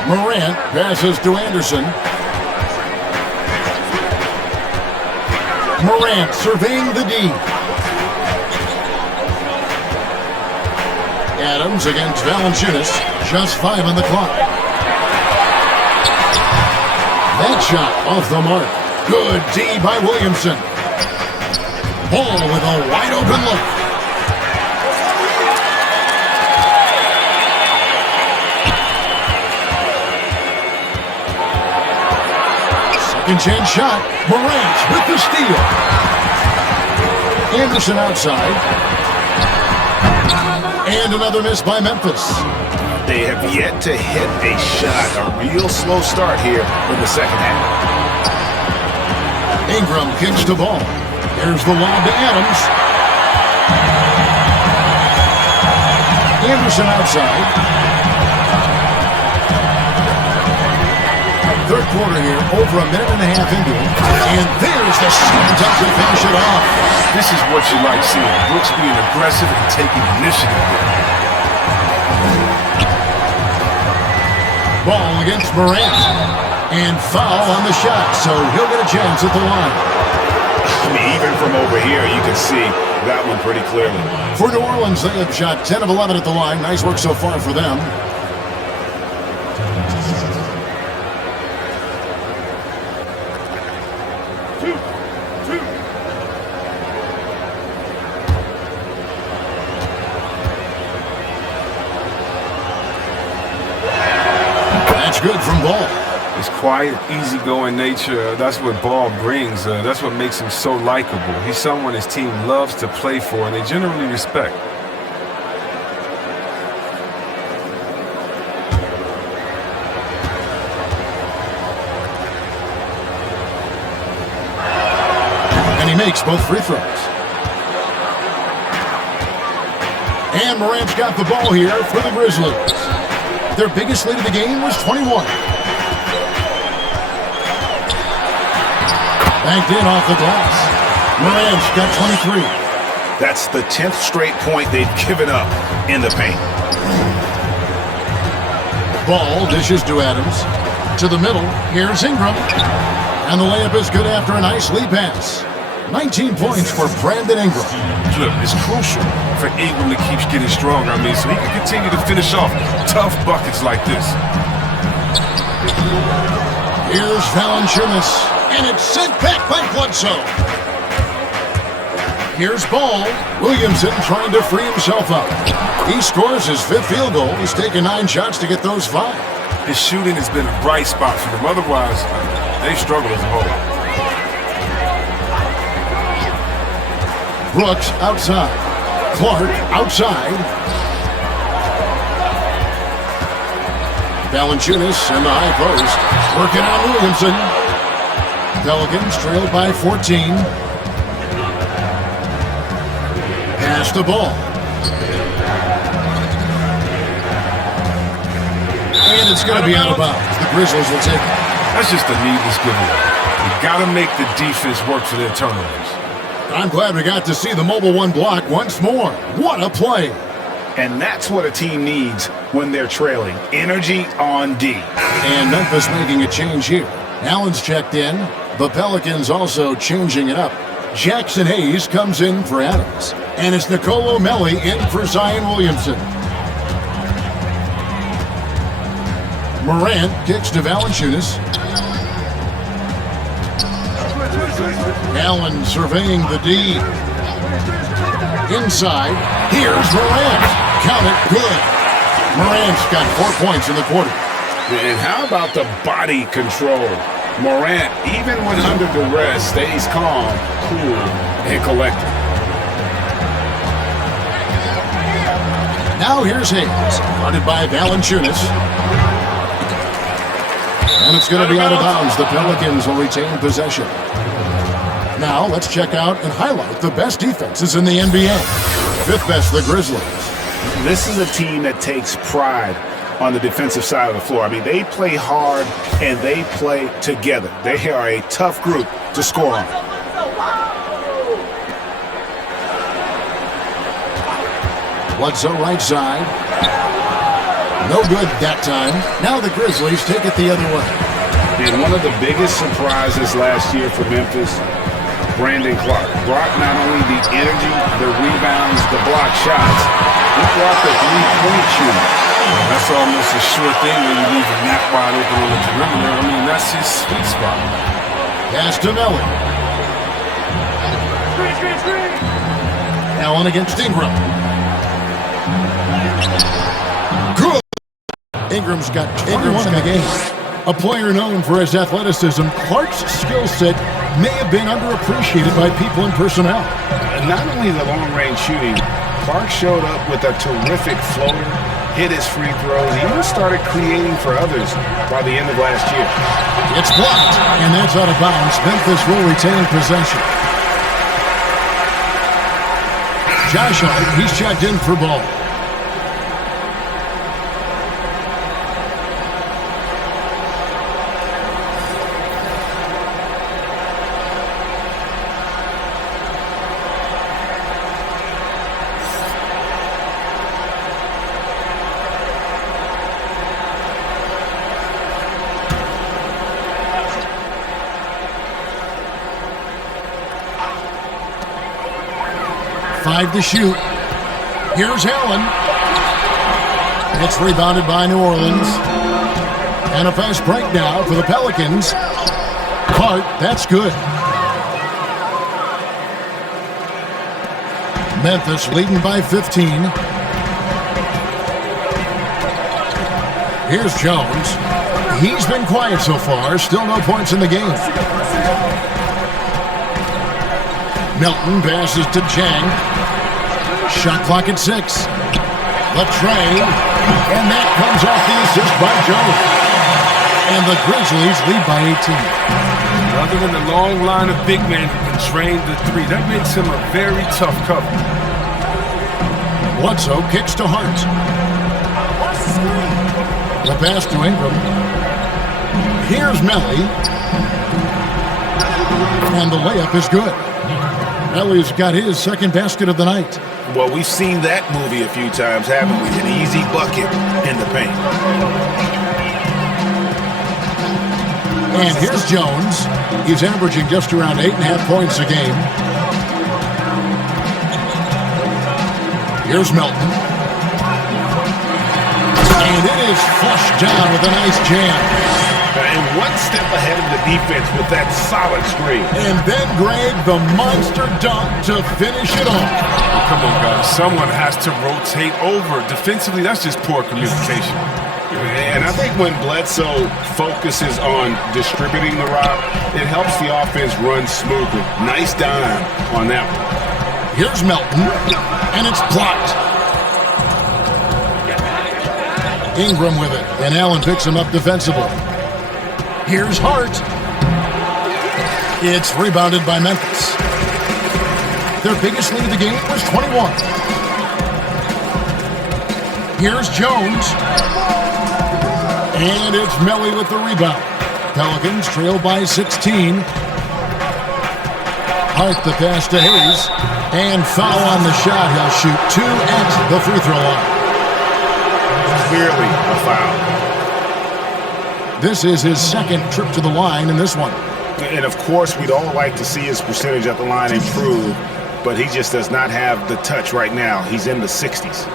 Morant passes to Anderson. Morant surveying the D. Adams against Valanciunas. Just 5 on the clock. That shot off the mark. Good D by Williamson. Ball with a wide open look. Second chance shot. Morant with the steal. Anderson outside. And another miss by Memphis. They have yet to hit a shot. A real slow start here in the second half. Ingram kicks the ball. Here's the lob to Adams. Anderson outside. Third quarter here, over a minute and a half into it. And there's the second touch to finish it off. This is what you like seeing. Brooks being aggressive and taking initiative there. Ball against Morant. And foul on the shot, so he'll get a chance at the line. I mean, even from over here, you can see that one pretty clearly. For New Orleans, they have shot 10 of 11 at the line. Nice work so far for them. That's good from Ball. His quiet, easygoing nature, that's what Ball brings. That's what makes him so likable. He's someone his team loves to play for, and they generally respect. makes both free throws. And Morant's got the ball here for the Grizzlies. Their biggest lead of the game was 21. Banked in off the glass. Morant's got 23. That's the 10th straight point they've given up in the paint. Ball dishes to Adams. To the middle, here's Ingram. And the layup is good after a nice lead pass. 19 points for Brandon Ingram. Look, it's crucial for Ingram to keep getting stronger. So he can continue to finish off tough buckets like this. Here's Valanciunas, and it's sent back by Bledsoe. Here's Ball. Williamson trying to free himself up. He scores his 5th field goal. He's taken 9 shots to get those 5. His shooting has been a bright spot for them. Otherwise, they've struggled as a whole. Brooks outside. Clark outside. Valanciunas in the high post. Working on Williamson. Pelicans trailed by 14. Pass the ball. And it's going to be out of bounds. The Grizzlies will take it. That's just a needless giveaway. You got to make the defense work for their turnovers. I'm glad we got to see the mobile one block once more. What a play. And that's what a team needs when they're trailing. Energy on D. And Memphis making a change here. Allen's checked in. The Pelicans also changing it up. Jackson Hayes comes in for Adams. And it's Nicolo Melli in for Zion Williamson. Morant kicks to Valanciunas. Allen surveying the D. Inside. Here's Morant. Count it. Good. Morant's got 4 points in the quarter. And how about the body control? Morant, even when under duress, stays calm, cool, and collected. Now here's Hayes. Guarded by Valanciunas. And it's going to be out of bounds. The Pelicans will retain possession. Now let's check out and highlight the best defenses in the NBA. 5th best, the Grizzlies. This is a team that takes pride on the defensive side of the floor. They play hard and they play together. They are a tough group to score on. Bledsoe right side. No good that time. Now the Grizzlies take it the other way. And one of the biggest surprises last year for Memphis, Brandon Clark, brought not only the energy, the rebounds, the block shots, he brought the three-point shooting. That's almost a sure thing when you leave him that wide open on the perimeter. That's his sweet spot. Pass to Melli. Allen against Ingram. Good. Ingram's got 21 in the game. A player known for his athleticism, Clark's skill set may have been underappreciated by people in personnel. Not only the long-range shooting, Clark showed up with a terrific floater, hit his free throws, he even started creating for others by the end of last year. It's blocked, and that's out of bounds. Memphis will retain possession. Josh Hart, he's checked in for Ball. Five to shoot. Here's Allen. It's rebounded by New Orleans. And a fast break now for the Pelicans. Clark, that's good. Memphis leading by 15. Here's Jones. He's been quiet so far. Still no points in the game. Melton passes to Chang. Shot clock at 6. The trade. And that comes off the assist by Jones. And the Grizzlies lead by 18. Other than the long line of big men who can drain the three, that makes him a very tough cover. Bledsoe kicks to Hart. The pass to Ingram. Here's Melly. And the layup is good. Melly's got his second basket of the night. Well, we've seen that movie a few times, haven't we? An easy bucket in the paint. And here's Jones. He's averaging just around 8.5 points a game. Here's Melton. And it is flushed down with a nice jam. And one step ahead of the defense with that solid screen. And then Greg, the monster dunk to finish it off. Come on, guys. Someone has to rotate over. Defensively, that's just poor communication. And I think when Bledsoe focuses on distributing the rock, it helps the offense run smoothly. Nice dime on that one. Here's Melton, and it's blocked. Ingram with it, and Allen picks him up defensively. Here's Hart. It's rebounded by Memphis. Their biggest lead of the game was 21. Here's Jones. And it's Melly with the rebound. Pelicans trail by 16. Hart the pass to Hayes. And foul on the shot. He'll shoot 2 at the free throw line. Clearly a foul. This is his second trip to the line in this one. And of course, we'd all like to see his percentage at the line improve, but he just does not have the touch right now. He's in the 60s.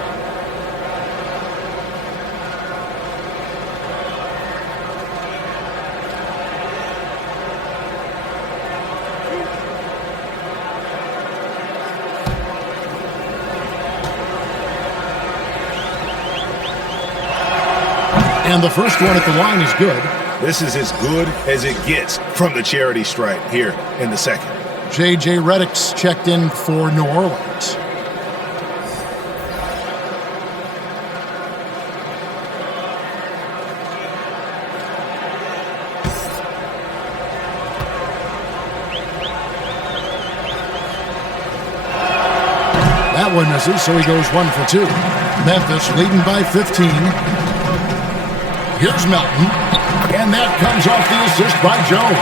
And the first one at the line is good. This is as good as it gets from the charity stripe here in the second. J.J. Redick's checked in for New Orleans. That one misses, so he goes 1 for 2. Memphis leading by 15. Here's Melton, and that comes off the assist by Jones.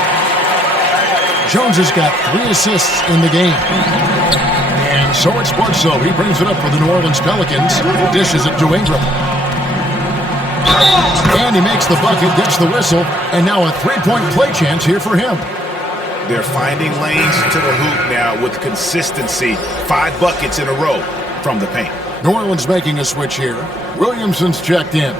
Jones has got 3 assists in the game. And so it's Bledsoe. He brings it up for the New Orleans Pelicans. Dishes it to Ingram. And he makes the bucket, gets the whistle, and now a 3-point play chance here for him. They're finding lanes to the hoop now with consistency. 5 buckets in a row from the paint. New Orleans making a switch here. Williamson's checked in.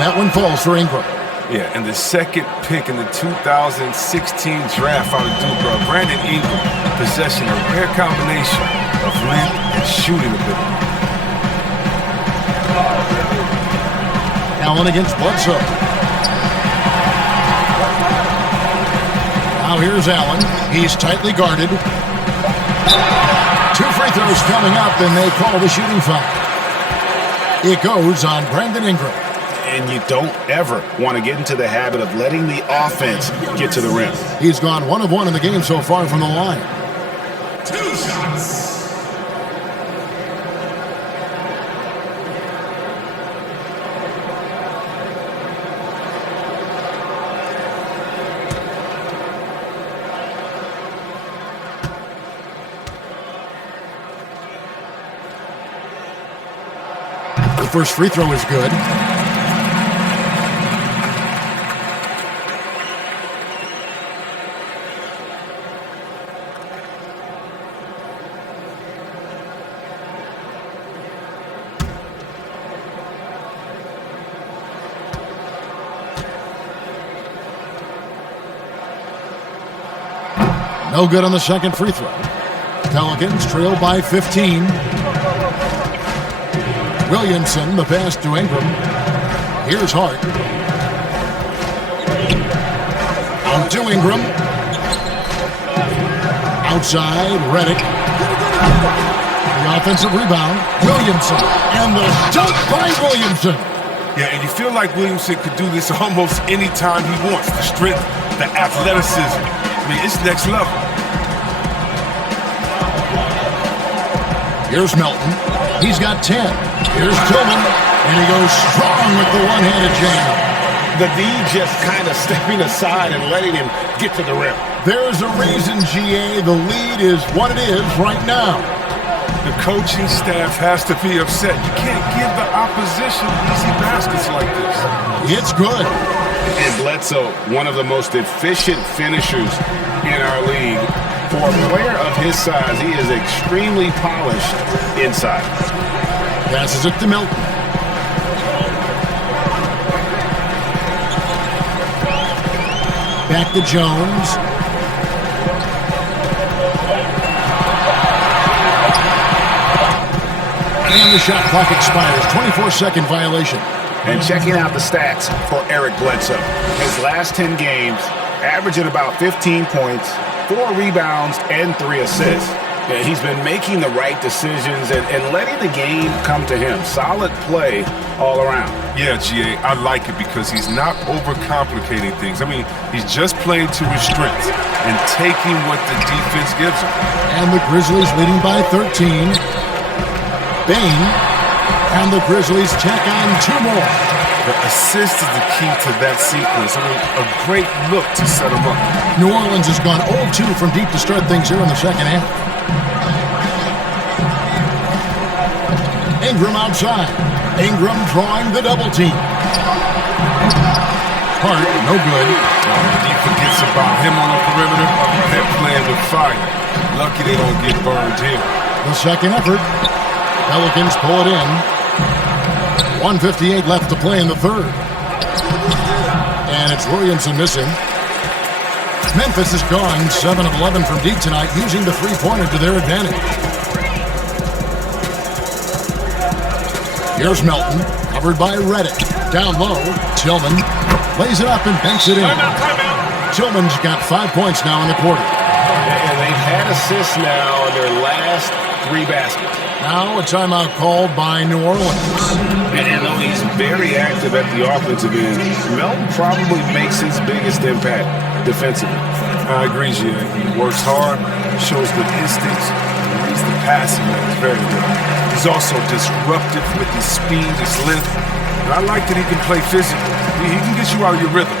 That one falls for Ingram. Yeah, and the second pick in the 2016 draft out of Duke, Brandon Ingram, possessing a rare combination of length and shooting ability. Allen against Bledsoe. Now here's Allen. He's tightly guarded. 2 free throws coming up, and they call the shooting foul. It goes on Brandon Ingram. And you don't ever want to get into the habit of letting the offense get to the rim. He's gone 1 of 1 in the game so far from the line. 2 shots. The first free throw is good. No good on the second free throw. Pelicans trail by 15. Williamson, the pass to Ingram. Here's Hart. Out to Ingram. Outside, Redick. The offensive rebound, Williamson. And the dunk by Williamson. Yeah, and you feel like Williamson could do this almost any time he wants. The strength, the athleticism. I mean, it's next level. Here's Melton. He's got 10. Here's Tillman. And he goes strong with the one-handed jam. The D just kind of stepping aside and letting him get to the rim. There's a reason, GA, the lead is what it is right now. The coaching staff has to be upset. You can't give the opposition easy baskets like this. It's good. And Bledsoe, one of the most efficient finishers in our league. For a player of his size, he is extremely polished inside. Passes it to Melton. Back to Jones. And the shot clock expires. 24-second violation. And checking out the stats for Eric Bledsoe. His last 10 games, averaging about 15 points, 4 rebounds, and 3 assists. Yeah, he's been making the right decisions and letting the game come to him. Solid play all around. Yeah, GA, I like it because he's not overcomplicating things. I mean, he's just playing to his strengths and taking what the defense gives him. And the Grizzlies leading by 13. Bain. And the Grizzlies tack on 2 more. The assist is the key to that sequence. I mean, a great look to set him up. New Orleans has gone 0-2 from deep to start things here in the second half. Ingram outside. Ingram drawing the double team. Hart, no good. He forgets about him on the perimeter. They're playing with fire. Lucky they don't get burned here. The second effort. Pelicans pull it in. 1:58 left to play in the third. And it's Williamson missing. Memphis is gone 7 of 11 from deep tonight, using the three-pointer to their advantage. Here's Melton, covered by Redick. Down low, Tillman lays it up and banks it in. Tillman's got 5 points now in the quarter. And they've had assists now in their last 3 baskets. Now a timeout called by New Orleans. And though he's very active at the offensive end, Melton probably makes his biggest impact defensively. I agree, Gia. He works hard, shows good instincts, and reads the passing lanes very well. He's also disruptive with his speed, his length. And I like that he can play physically. He can get you out of your rhythm.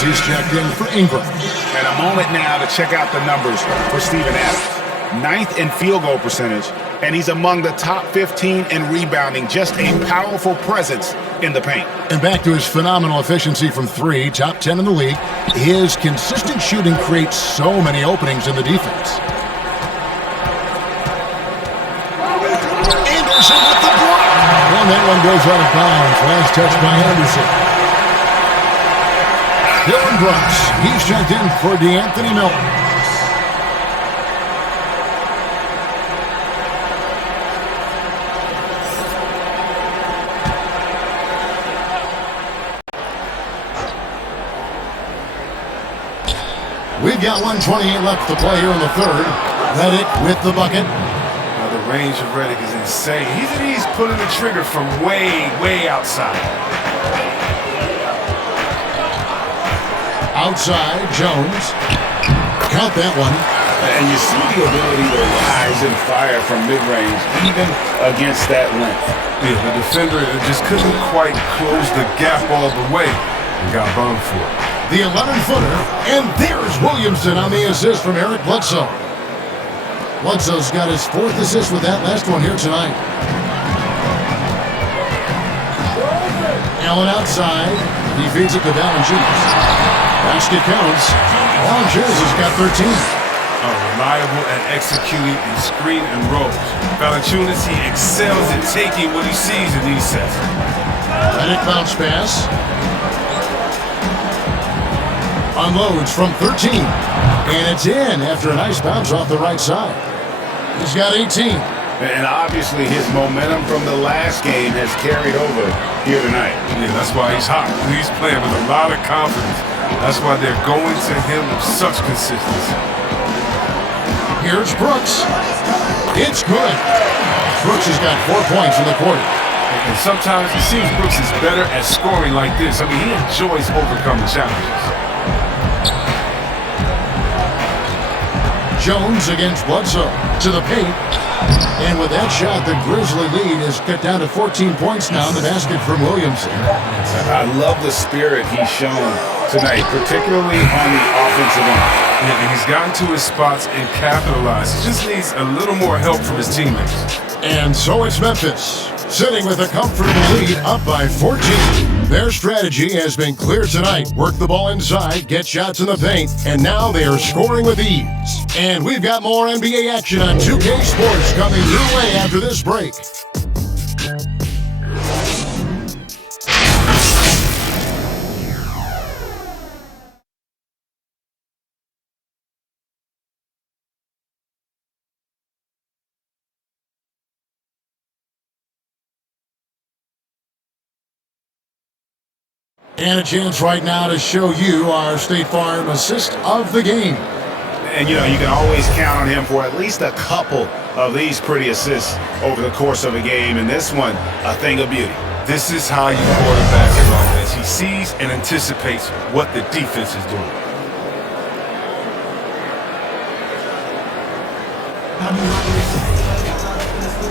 He's checked in for Ingram. And a moment now to check out the numbers for Steven Adams. 9th in field goal percentage, and he's among the top 15 in rebounding. Just a powerful presence in the paint. And back to his phenomenal efficiency from 3, top 10 in the league. His consistent shooting creates so many openings in the defense. Anderson with the block. And that one goes out of bounds. Last touch by Anderson. Dylan Brooks, he's checked in for DeAnthony Melton. We've got 1:28 left to play here in the third. Redick with the bucket. Now the range of Redick is insane. He's pulling the trigger from way outside. Outside, Jones. Count that one. And you see the ability to rise and fire from mid-range, even against that length. Yeah, the defender just couldn't quite close the gap all the way and got burned for it. The 11-footer, and there's Williamson on the assist from Eric Bledsoe. Bledsoe's got his 4th assist with that last one here tonight. Allen outside. He feeds it to Valanciunas. Basket counts. Valanciunas has got 13. Reliable at executing in screen and rolls. Valanciunas, he excels at taking what he sees in these sets. Redick bounce pass. Unloads from 13. And it's in after a nice bounce off the right side. He's got 18. And obviously his momentum from the last game has carried over here tonight. Yeah, that's why he's hot. He's playing with a lot of confidence. That's why they're going to him with such consistency. Here's Brooks. It's good. Brooks has got 4 points in the quarter. And sometimes it seems Brooks is better at scoring like this. I mean, he enjoys overcoming challenges. Jones against Bledsoe to the paint. And with that shot, the Grizzly lead is cut down to 14 points now in the basket from Williamson. I love the spirit he's shown tonight, particularly on the offensive end. Yeah, and he's gotten to his spots and capitalized. He just needs a little more help from his teammates. And so it's Memphis, sitting with a comfortable lead up by 14. Their strategy has been clear tonight. Work the ball inside, get shots in the paint, and now they are scoring with ease. And we've got more NBA action on 2K Sports coming your way after this break. And a chance right now to show you our State Farm assist of the game. And, you know, you can always count on him for at least a couple of these pretty assists over the course of a game. And this one, a thing of beauty. This is how you quarterback an offense. He sees and anticipates what the defense is doing.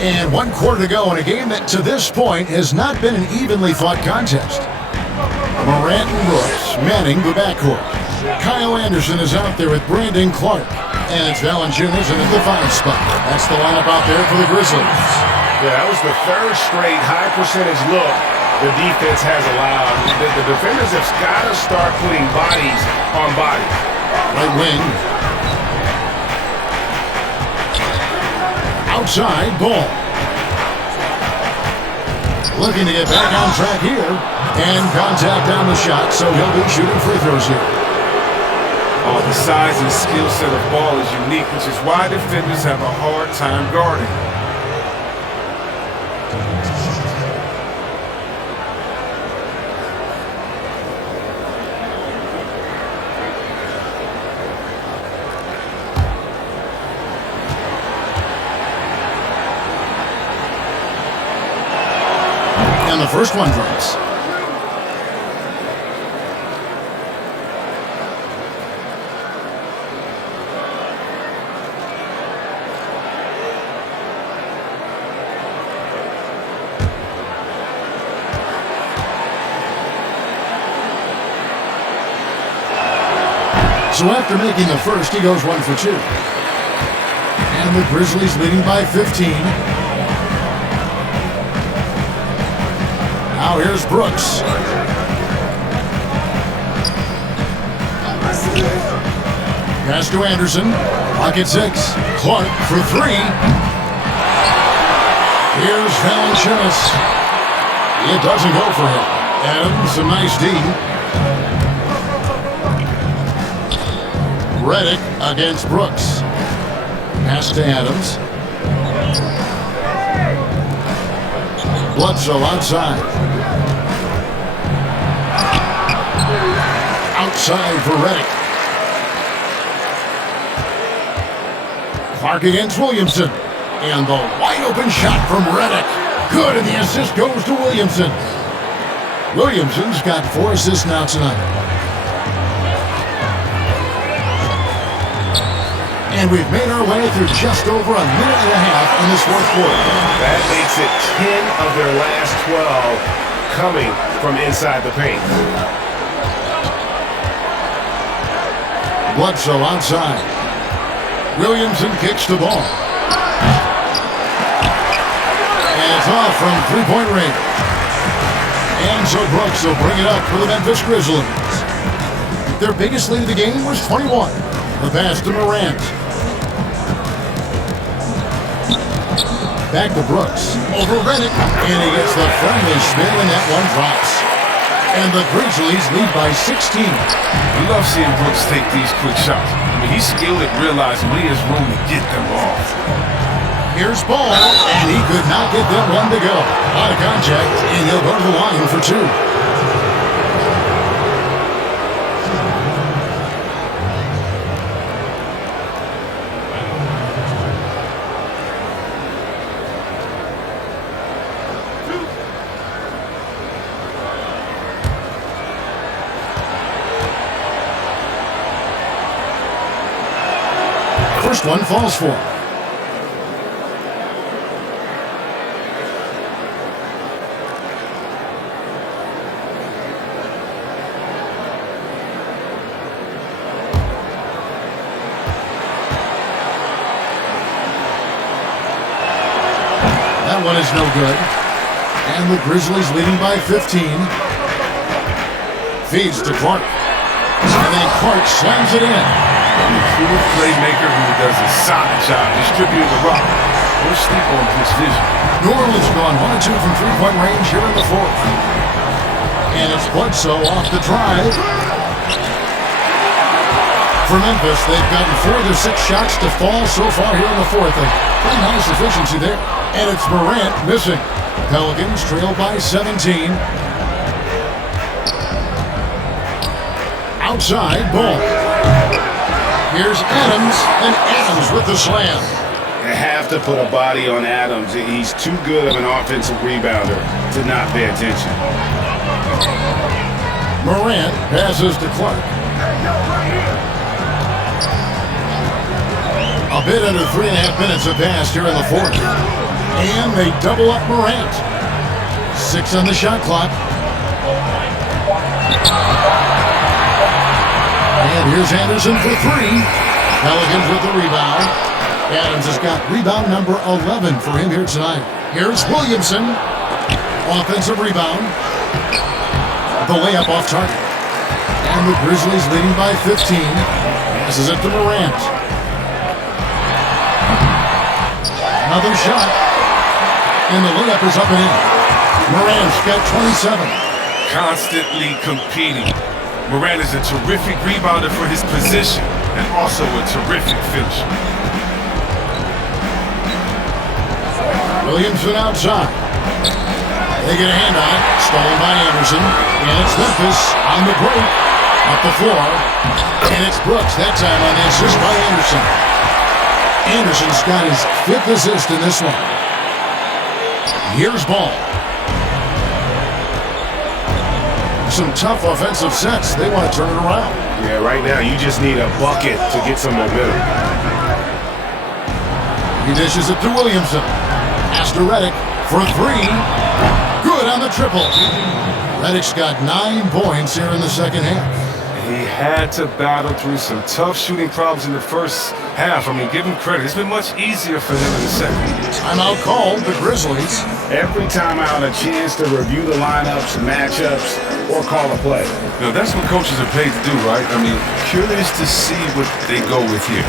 And 1 quarter to go in a game that to this point has not been an evenly fought contest. Morant and Brooks manning the backcourt. Kyle Anderson is out there with Brandon Clark. And it's Valanciunas in at the 5 spot. That's the lineup out there for the Grizzlies. Yeah, that was the 3rd straight high percentage look the defense has allowed. The defenders have got to start putting bodies on bodies. Right wing. Outside ball. Looking to get back on track here. And contact on the shot, so he'll be shooting free throws here. Oh, the size and skill set of ball is unique, which is why defenders have a hard time guarding. And the first one drops. So after making the first, he goes 1 for 2. And the Grizzlies leading by 15. Now here's Brooks. Pass to Anderson. Pocket 6. Clark for 3. Here's Valanciunas. It doesn't go for him. Adams, a nice D. Redick against Brooks. Pass to Adams. Bledsoe outside. Outside for Redick. Clark against Williamson. And the wide open shot from Redick. Good, and the assist goes to Williamson. Williamson's got 4 assists now tonight. And we've made our way through just over a minute and a half in this 4th quarter. That makes it 10 of their last 12 coming from inside the paint. Bledsoe outside. Williamson kicks the ball. And it's off from three-point range. And so Brooks will bring it up for the Memphis Grizzlies. Their biggest lead of the game was 21. The pass to Morant. Back to Brooks. Over Redick. And he gets the friendly spin, and that one drops. And the Grizzlies lead by 16. We love seeing Brooks take these quick shots. I mean, he's skilled at realizing when he has room to get them off. Here's Ball, and he could not get that one to go. Out of contact, and he'll go to the line for two. First one falls for him. That one is no good. And the Grizzlies leading by 15. Feeds to Clark. And then Clark slams it in. A true playmaker who does a solid job distributing the rock. No sleep on his vision. New Orleans gone 1-2 from three-point range here in the fourth. And it's Bledsoe off the drive. For Memphis, they've gotten 4 of their 6 shots to fall so far here in the fourth. A pretty nice efficiency there. And it's Morant missing. Pelicans trail by 17. Outside, Ball. Here's Adams, and Adams with the slam. You have to put a body on Adams. He's too good of an offensive rebounder to not pay attention. Morant passes to Clark. A bit under 3.5 minutes have passed here in the fourth. And they double up Morant. 6 on the shot clock. And here's Anderson for 3. Pelicans with the rebound. Adams has got rebound number 11 for him here tonight. Here's Williamson. Offensive rebound. The layup off target. And the Grizzlies leading by 15. Passes it to Morant. Another shot. And the layup is up and in. Morant's got 27. Constantly competing. Morant is a terrific rebounder for his position and also a terrific finisher. Williamson outside. They get a hand on it. Stolen by Anderson. And it's Memphis on the break. Up the floor. And it's Brooks that time on the assist by Anderson. Anderson's got his 5th assist in this one. Here's Ball. Some tough offensive sets. They want to turn it around. Yeah, right now you just need a bucket to get some momentum. He dishes it to Williamson. Pass to Redick for 3. Good on the triple. Redick's got 9 points here in the second half. He had to battle through some tough shooting problems in the first half. I mean, give him credit. It's been much easier for him in the second. Timeout called the Grizzlies. Every timeout, a chance to review the lineups, matchups, or call a play. Now, that's what coaches are paid to do, right? I mean, curious to see what they go with here.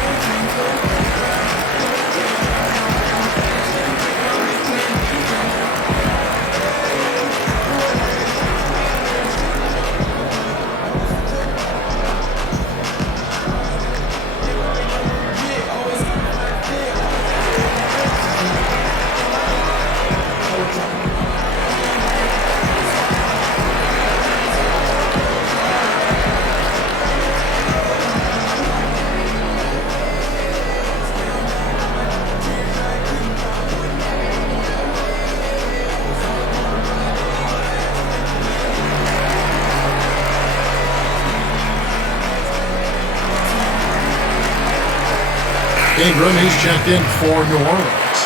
Ingram is checked in for New Orleans.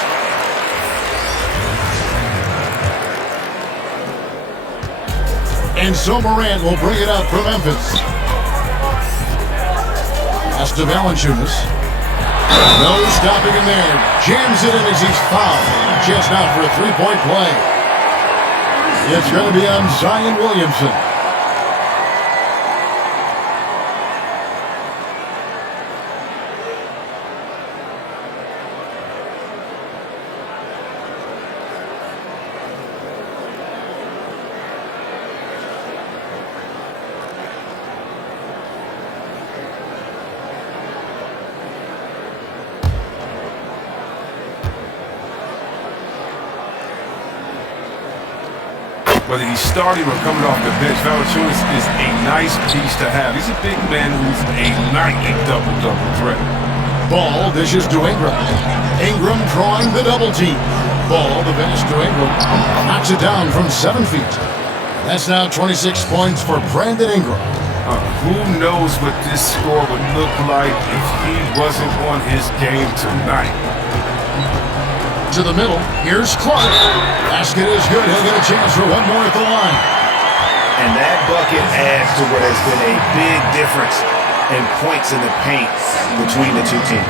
And so Morant will bring it up for Memphis. Pass to Valanciunas. No stopping him there. Jams it in as he's fouled. Just out for a three-point play. It's going to be on Zion Williamson. Whether he's starting or coming off the bench, Valanciunas is a nice piece to have. He's a big man who's a nightly double-double threat. Ball dishes to Ingram. Ingram drawing the double team. Ball, the finish to Ingram. Knocks it down from 7 feet. That's now 26 points for Brandon Ingram. Who knows what this score would look like if he wasn't on his game tonight. To the middle, here's Clark. Basket is good. He'll get a chance for one more at the line. And that bucket adds to what has been a big difference in points in the paint between the two teams.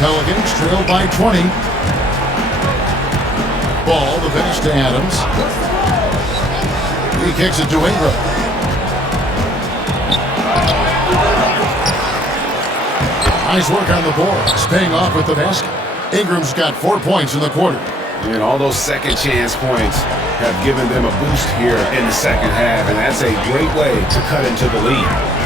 Pelicans trail by 20. Ball, the finish to Adams. He kicks it to Ingram. Nice work on the boards, paying off with the basket. Ingram's got 4 points in the quarter. And all those second chance points have given them a boost here in the second half, and that's a great way to cut into the lead.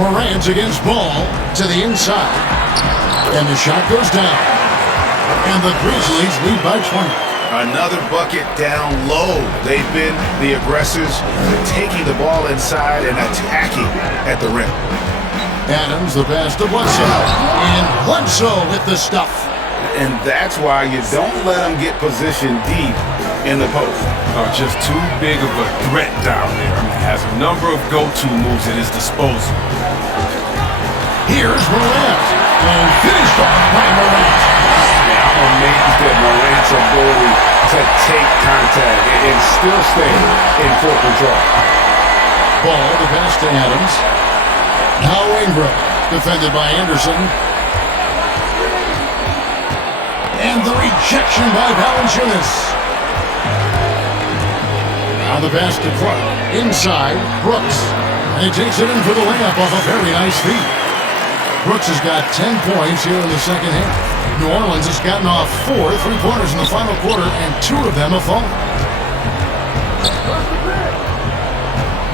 Morant against Ball to the inside. And the shot goes down. And the Grizzlies lead by 20. Another bucket down low. They've been the aggressors, taking the ball inside and attacking at the rim. Adams, the pass to Bledsoe. And Bledsoe with the stuff. And that's why you don't let them get positioned deep in the post. Just too big of a threat down there. I mean, he has a number of go-to moves at his disposal. Here's Morant. And finished off by Morant. I'm amazed at Morant's ability to take contact and still stay in full control. Ball, the pass to Adams. Now Ingram, defended by Anderson. And the rejection by Valanciunas. Now the pass to Clark. Inside, Brooks. And he takes it in for the layup off a very nice feed. Brooks has got 10 points here in the second half. New Orleans has gotten off 4 3-pointers in the final quarter, and 2 of them have fallen.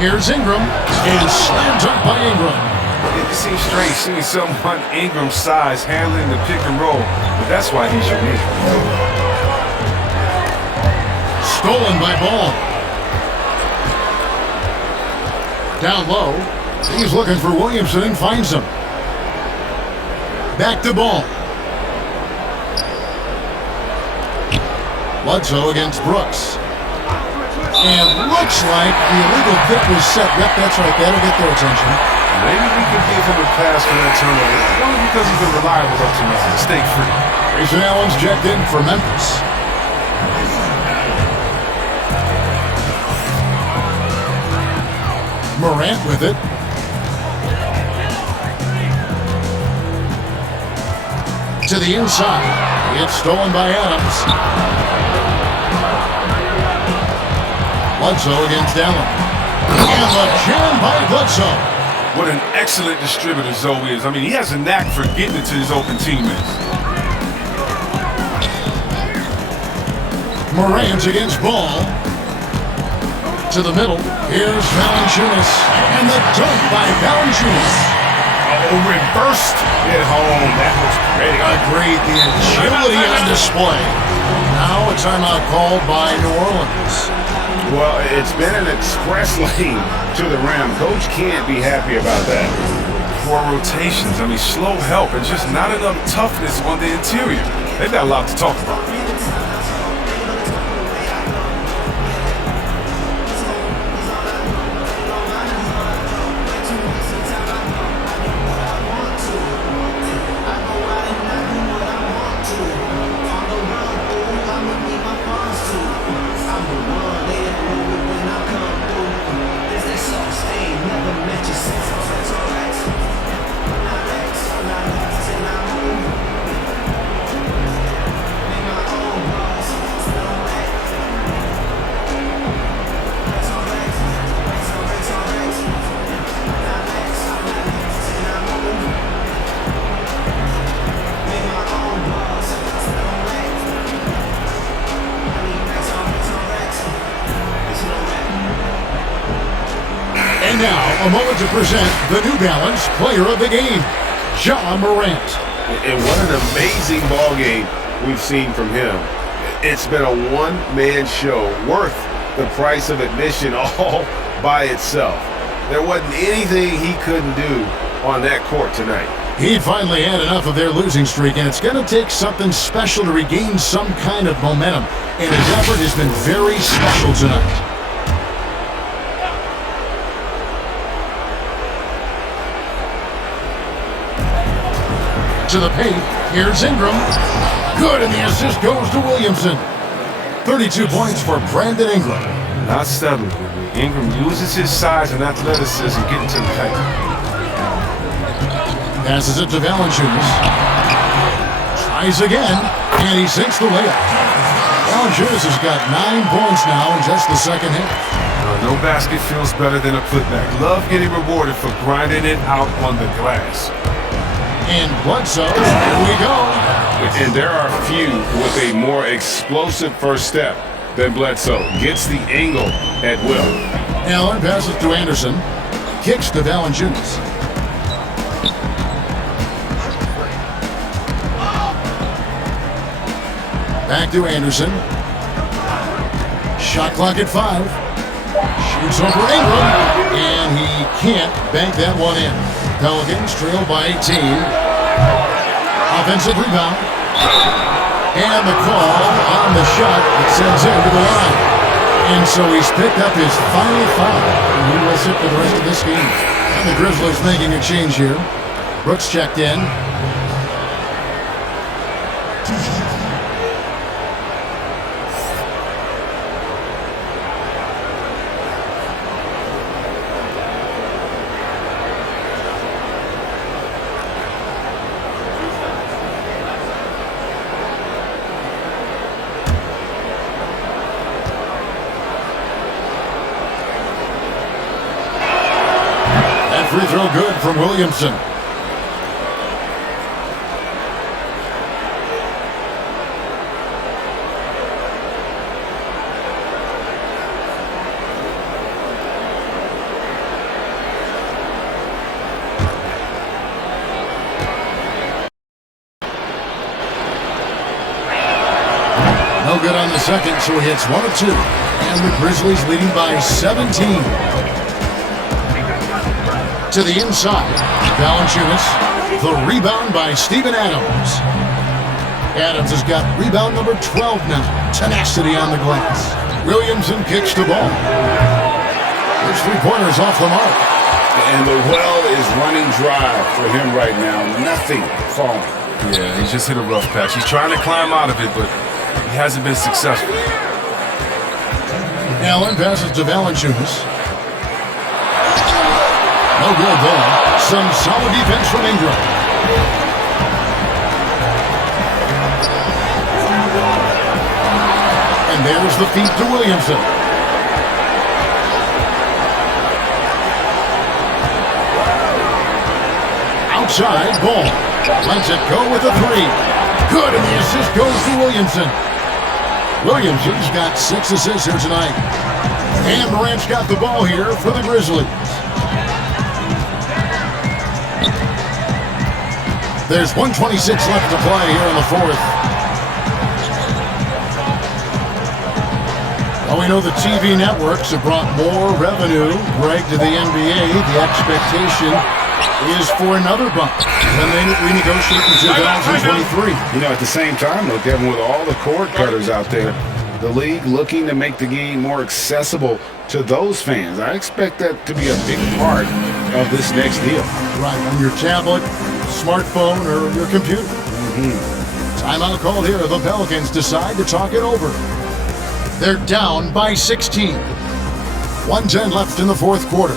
Here's Ingram, and slam dunk by Ingram. It seems strange seeing someone Ingram's size handling the pick and roll, but that's why he's unique. Stolen by Ball. Down low, he's looking for Williamson and finds him. Back to Ball. Bledsoe against Brooks. And looks like the illegal pick was set. Yep, that's right. That'll get their attention. Maybe we can give him a pass for that turnover, only because he's been reliable up to now, mistake-free. Grayson Allen's checked in for Memphis. Morant with it. To the inside. It's stolen by Adams. Bledsoe against Allen. And the jam by Bledsoe. What an excellent distributor Zoe is. I mean, he has a knack for getting it to his open teammates. Morant against Ball. To the middle. Here's Valanciunas. And the dunk by Valanciunas. Oh, reversed at home. That was great. Agreed. The agility on display. Now a timeout called by New Orleans. Well, it's been an express lane to the rim. Coach can't be happy about that. Poor rotations. I mean, slow help and just not enough toughness on the interior. They've got a lot to talk about. And now, a moment to present the New Balance Player of the Game, Ja Morant. And what an amazing ball game we've seen from him. It's been a one-man show worth the price of admission all by itself. There wasn't anything he couldn't do on that court tonight. He finally had enough of their losing streak, and it's going to take something special to regain some kind of momentum. And his effort has been very special tonight. To the paint, here's Ingram. Good, and the assist goes to Williamson. 32 points for Brandon Ingram. Not settling. Ingram uses his size and athleticism getting to the paint. Passes it to Valanciunas. Tries again, and he sinks the layup. Valanciunas has got 9 points now in just the second half. No basket feels better than a putback. Love getting rewarded for grinding it out on the glass. And Bledsoe, here we go. And there are few with a more explosive first step than Bledsoe. Gets the angle at will. Allen passes to Anderson. Kicks to Valanciunas. Back to Anderson. Shot clock at 5. Shoots over Ingram. And he can't bank that one in. Pelicans trail by 18. Offensive rebound. And the call on the shot that sends him to the line. And so he's picked up his final foul. And he will sit for the rest of this game. And the Grizzlies making a change here. Brooks checked in. Free throw good from Williamson. No good on the second, so he hits 1 of 2. And the Grizzlies leading by 17. To the inside, Valanciunas. The rebound by Steven Adams. Adams has got rebound number 12 now. Tenacity on the glass. Williamson kicks the ball. His three-pointer's off the mark. And the well is running dry for him right now. Nothing falling. Yeah, he just hit a rough patch. He's trying to climb out of it, but he hasn't been successful. Allen passes to Valanciunas. No good there. Some solid defense from Ingram. And there's the feed to Williamson. Outside, Ball. Lets it go with a 3. Good, and the assist goes to Williamson. Williamson's got 6 assists here tonight. And Morant's got the ball here for the Grizzlies. There's 1:26 left to play here in the fourth. Well, we know the TV networks have brought more revenue, Greg, to the NBA. The expectation is for another bump when they renegotiate in 2023. At the same time, though, Kevin, with all the cord cutters out there, the league looking to make the game more accessible to those fans. I expect that to be a big part of this next deal. Right, on your tablet, smartphone, or your computer. Timeout called here. The Pelicans decide to talk it over. They're down by 16. 1:10 left in the fourth quarter.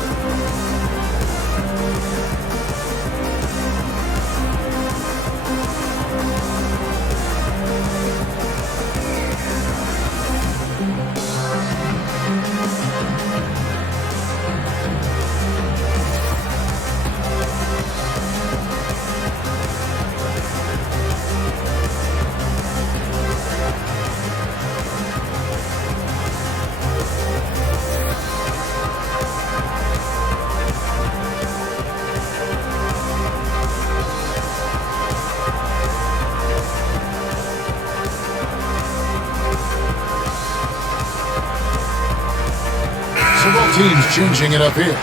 Teams changing it up here.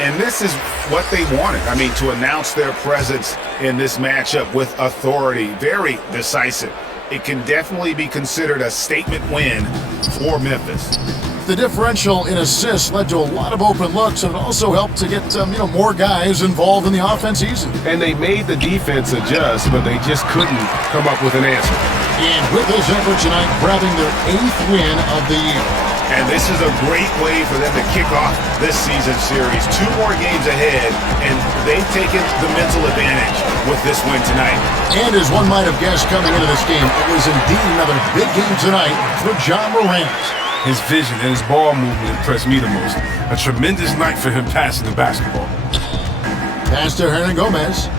And this is what they wanted. To announce their presence in this matchup with authority. Very decisive. It can definitely be considered a statement win for Memphis. The differential in assists led to a lot of open looks, and it also helped to get more guys involved in the offense easy. And they made the defense adjust, but they just couldn't come up with an answer. And with this effort tonight, grabbing their 8th win of the year. And this is a great way for them to kick off this season series. 2 more games ahead, and they've taken the mental advantage with this win tonight. And as one might have guessed coming into this game, it was indeed another big game tonight for Ja Morant. His vision and his ball movement impressed me the most. A tremendous night for him passing the basketball. Pass to Hernan Gomez.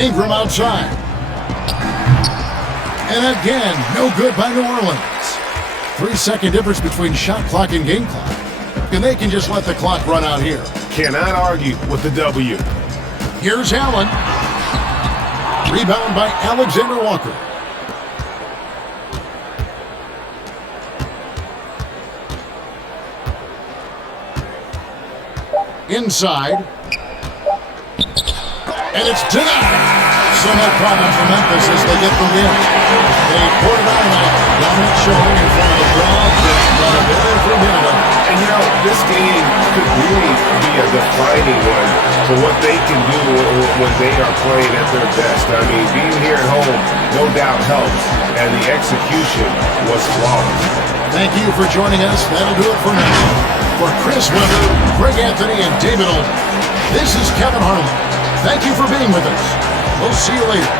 Ingram outside. And again, no good by New Orleans. 3-second difference between shot clock and game clock. And they can just let the clock run out here. Cannot argue with the W. Here's Allen. Rebound by Alexander Walker. Inside. And it's denied. So no problem for Memphis as they get the win. They poured it on tonight. Dominant showing in front of the crowd. Not a very formidable. And this game could really be a defining one for what they can do when they are playing at their best. Being here at home no doubt helps, and the execution was flawless. Thank you for joining us. That'll do it for now. For Chris Webber, Greg Anthony, and David Olden, this is Kevin Harlan. Thank you for being with us. We'll see you later.